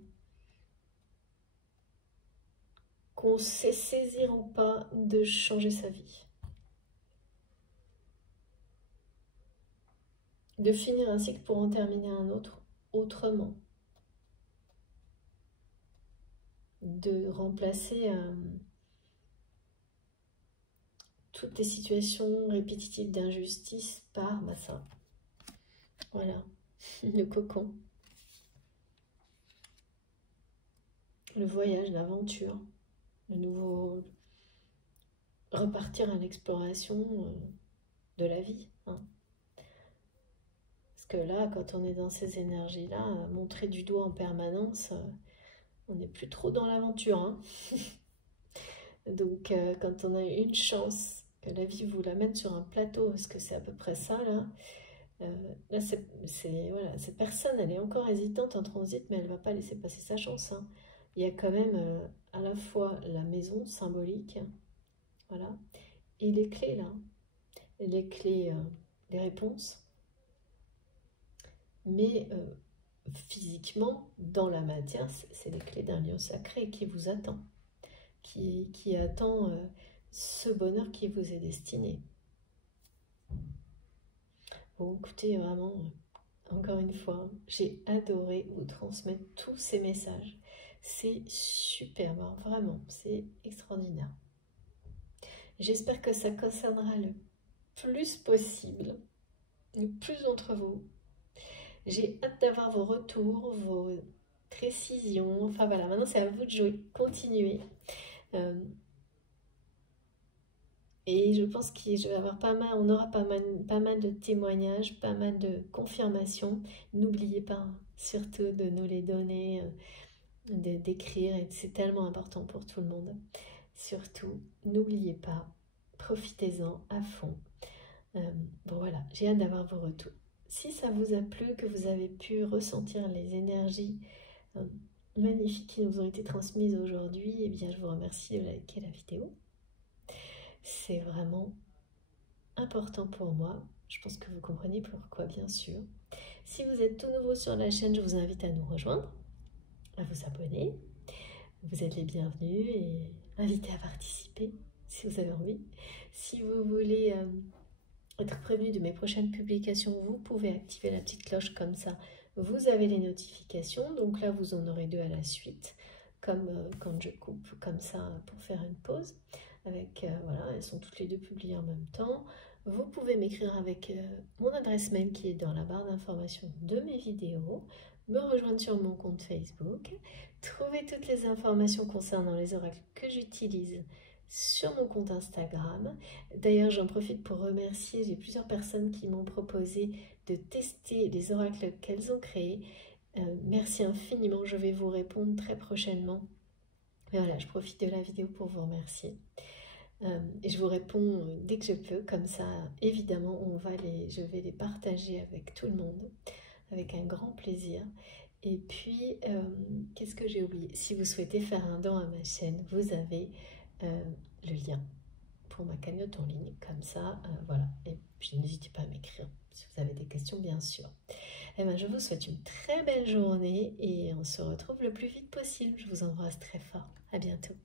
qu'on sait saisir ou pas de changer sa vie. De finir un cycle pour en terminer un autre autrement. De remplacer toutes les situations répétitives d'injustice par ça. Voilà, le cocon. Le voyage, l'aventure, le nouveau... repartir à l'exploration de la vie. Hein. Parce que là, quand on est dans ces énergies-là, montrer du doigt en permanence, on n'est plus trop dans l'aventure. Hein. Donc, quand on a une chance que la vie vous l'amène sur un plateau, parce que c'est à peu près ça, là, là voilà, cette personne, elle est encore hésitante en transit, mais elle ne va pas laisser passer sa chance. Hein. Il y a quand même à la fois la maison symbolique, voilà, et les clés, là, les clés, les réponses, mais physiquement, dans la matière, c'est les clés d'un lieu sacré qui vous attend, qui attend ce bonheur qui vous est destiné. Bon, écoutez, vraiment, encore une fois, j'ai adoré vous transmettre tous ces messages. C'est superbe, hein, vraiment, c'est extraordinaire. J'espère que ça concernera le plus possible, le plus d'entre vous. J'ai hâte d'avoir vos retours, vos précisions. Enfin voilà, maintenant c'est à vous de jouer, continuez. Et je pense on aura pas mal de témoignages, pas mal de confirmations. N'oubliez pas surtout de nous les donner, d'écrire, c'est tellement important pour tout le monde. Surtout, n'oubliez pas, profitez-en à fond. Bon voilà, j'ai hâte d'avoir vos retours. Si ça vous a plu, que vous avez pu ressentir les énergies magnifiques qui nous ont été transmises aujourd'hui, eh bien je vous remercie de liker la vidéo. C'est vraiment important pour moi. Je pense que vous comprenez pourquoi, bien sûr. Si vous êtes tout nouveau sur la chaîne, je vous invite à nous rejoindre, à vous abonner. Vous êtes les bienvenus et invités à participer si vous avez envie. Si vous voulez être prévenu de mes prochaines publications, vous pouvez activer la petite cloche comme ça. Vous avez les notifications, donc là vous en aurez deux à la suite, comme quand je coupe comme ça pour faire une pause. Avec, voilà, elles sont toutes les deux publiées en même temps. Vous pouvez m'écrire avec mon adresse mail qui est dans la barre d'information de mes vidéos. me rejoindre sur mon compte Facebook, trouver toutes les informations concernant les oracles que j'utilise sur mon compte Instagram. D'ailleurs, j'en profite pour remercier, j'ai plusieurs personnes qui m'ont proposé de tester les oracles qu'elles ont créés. Merci infiniment, je vais vous répondre très prochainement. Mais voilà, je profite de la vidéo pour vous remercier. Et je vous réponds dès que je peux, comme ça, évidemment, je vais les partager avec tout le monde, avec un grand plaisir. Et puis, qu'est-ce que j'ai oublié? Si vous souhaitez faire un don à ma chaîne, vous avez le lien pour ma cagnotte en ligne, comme ça, voilà. Et puis, n'hésitez pas à m'écrire si vous avez des questions, bien sûr. Eh bien, je vous souhaite une très belle journée et on se retrouve le plus vite possible. Je vous embrasse très fort. À bientôt.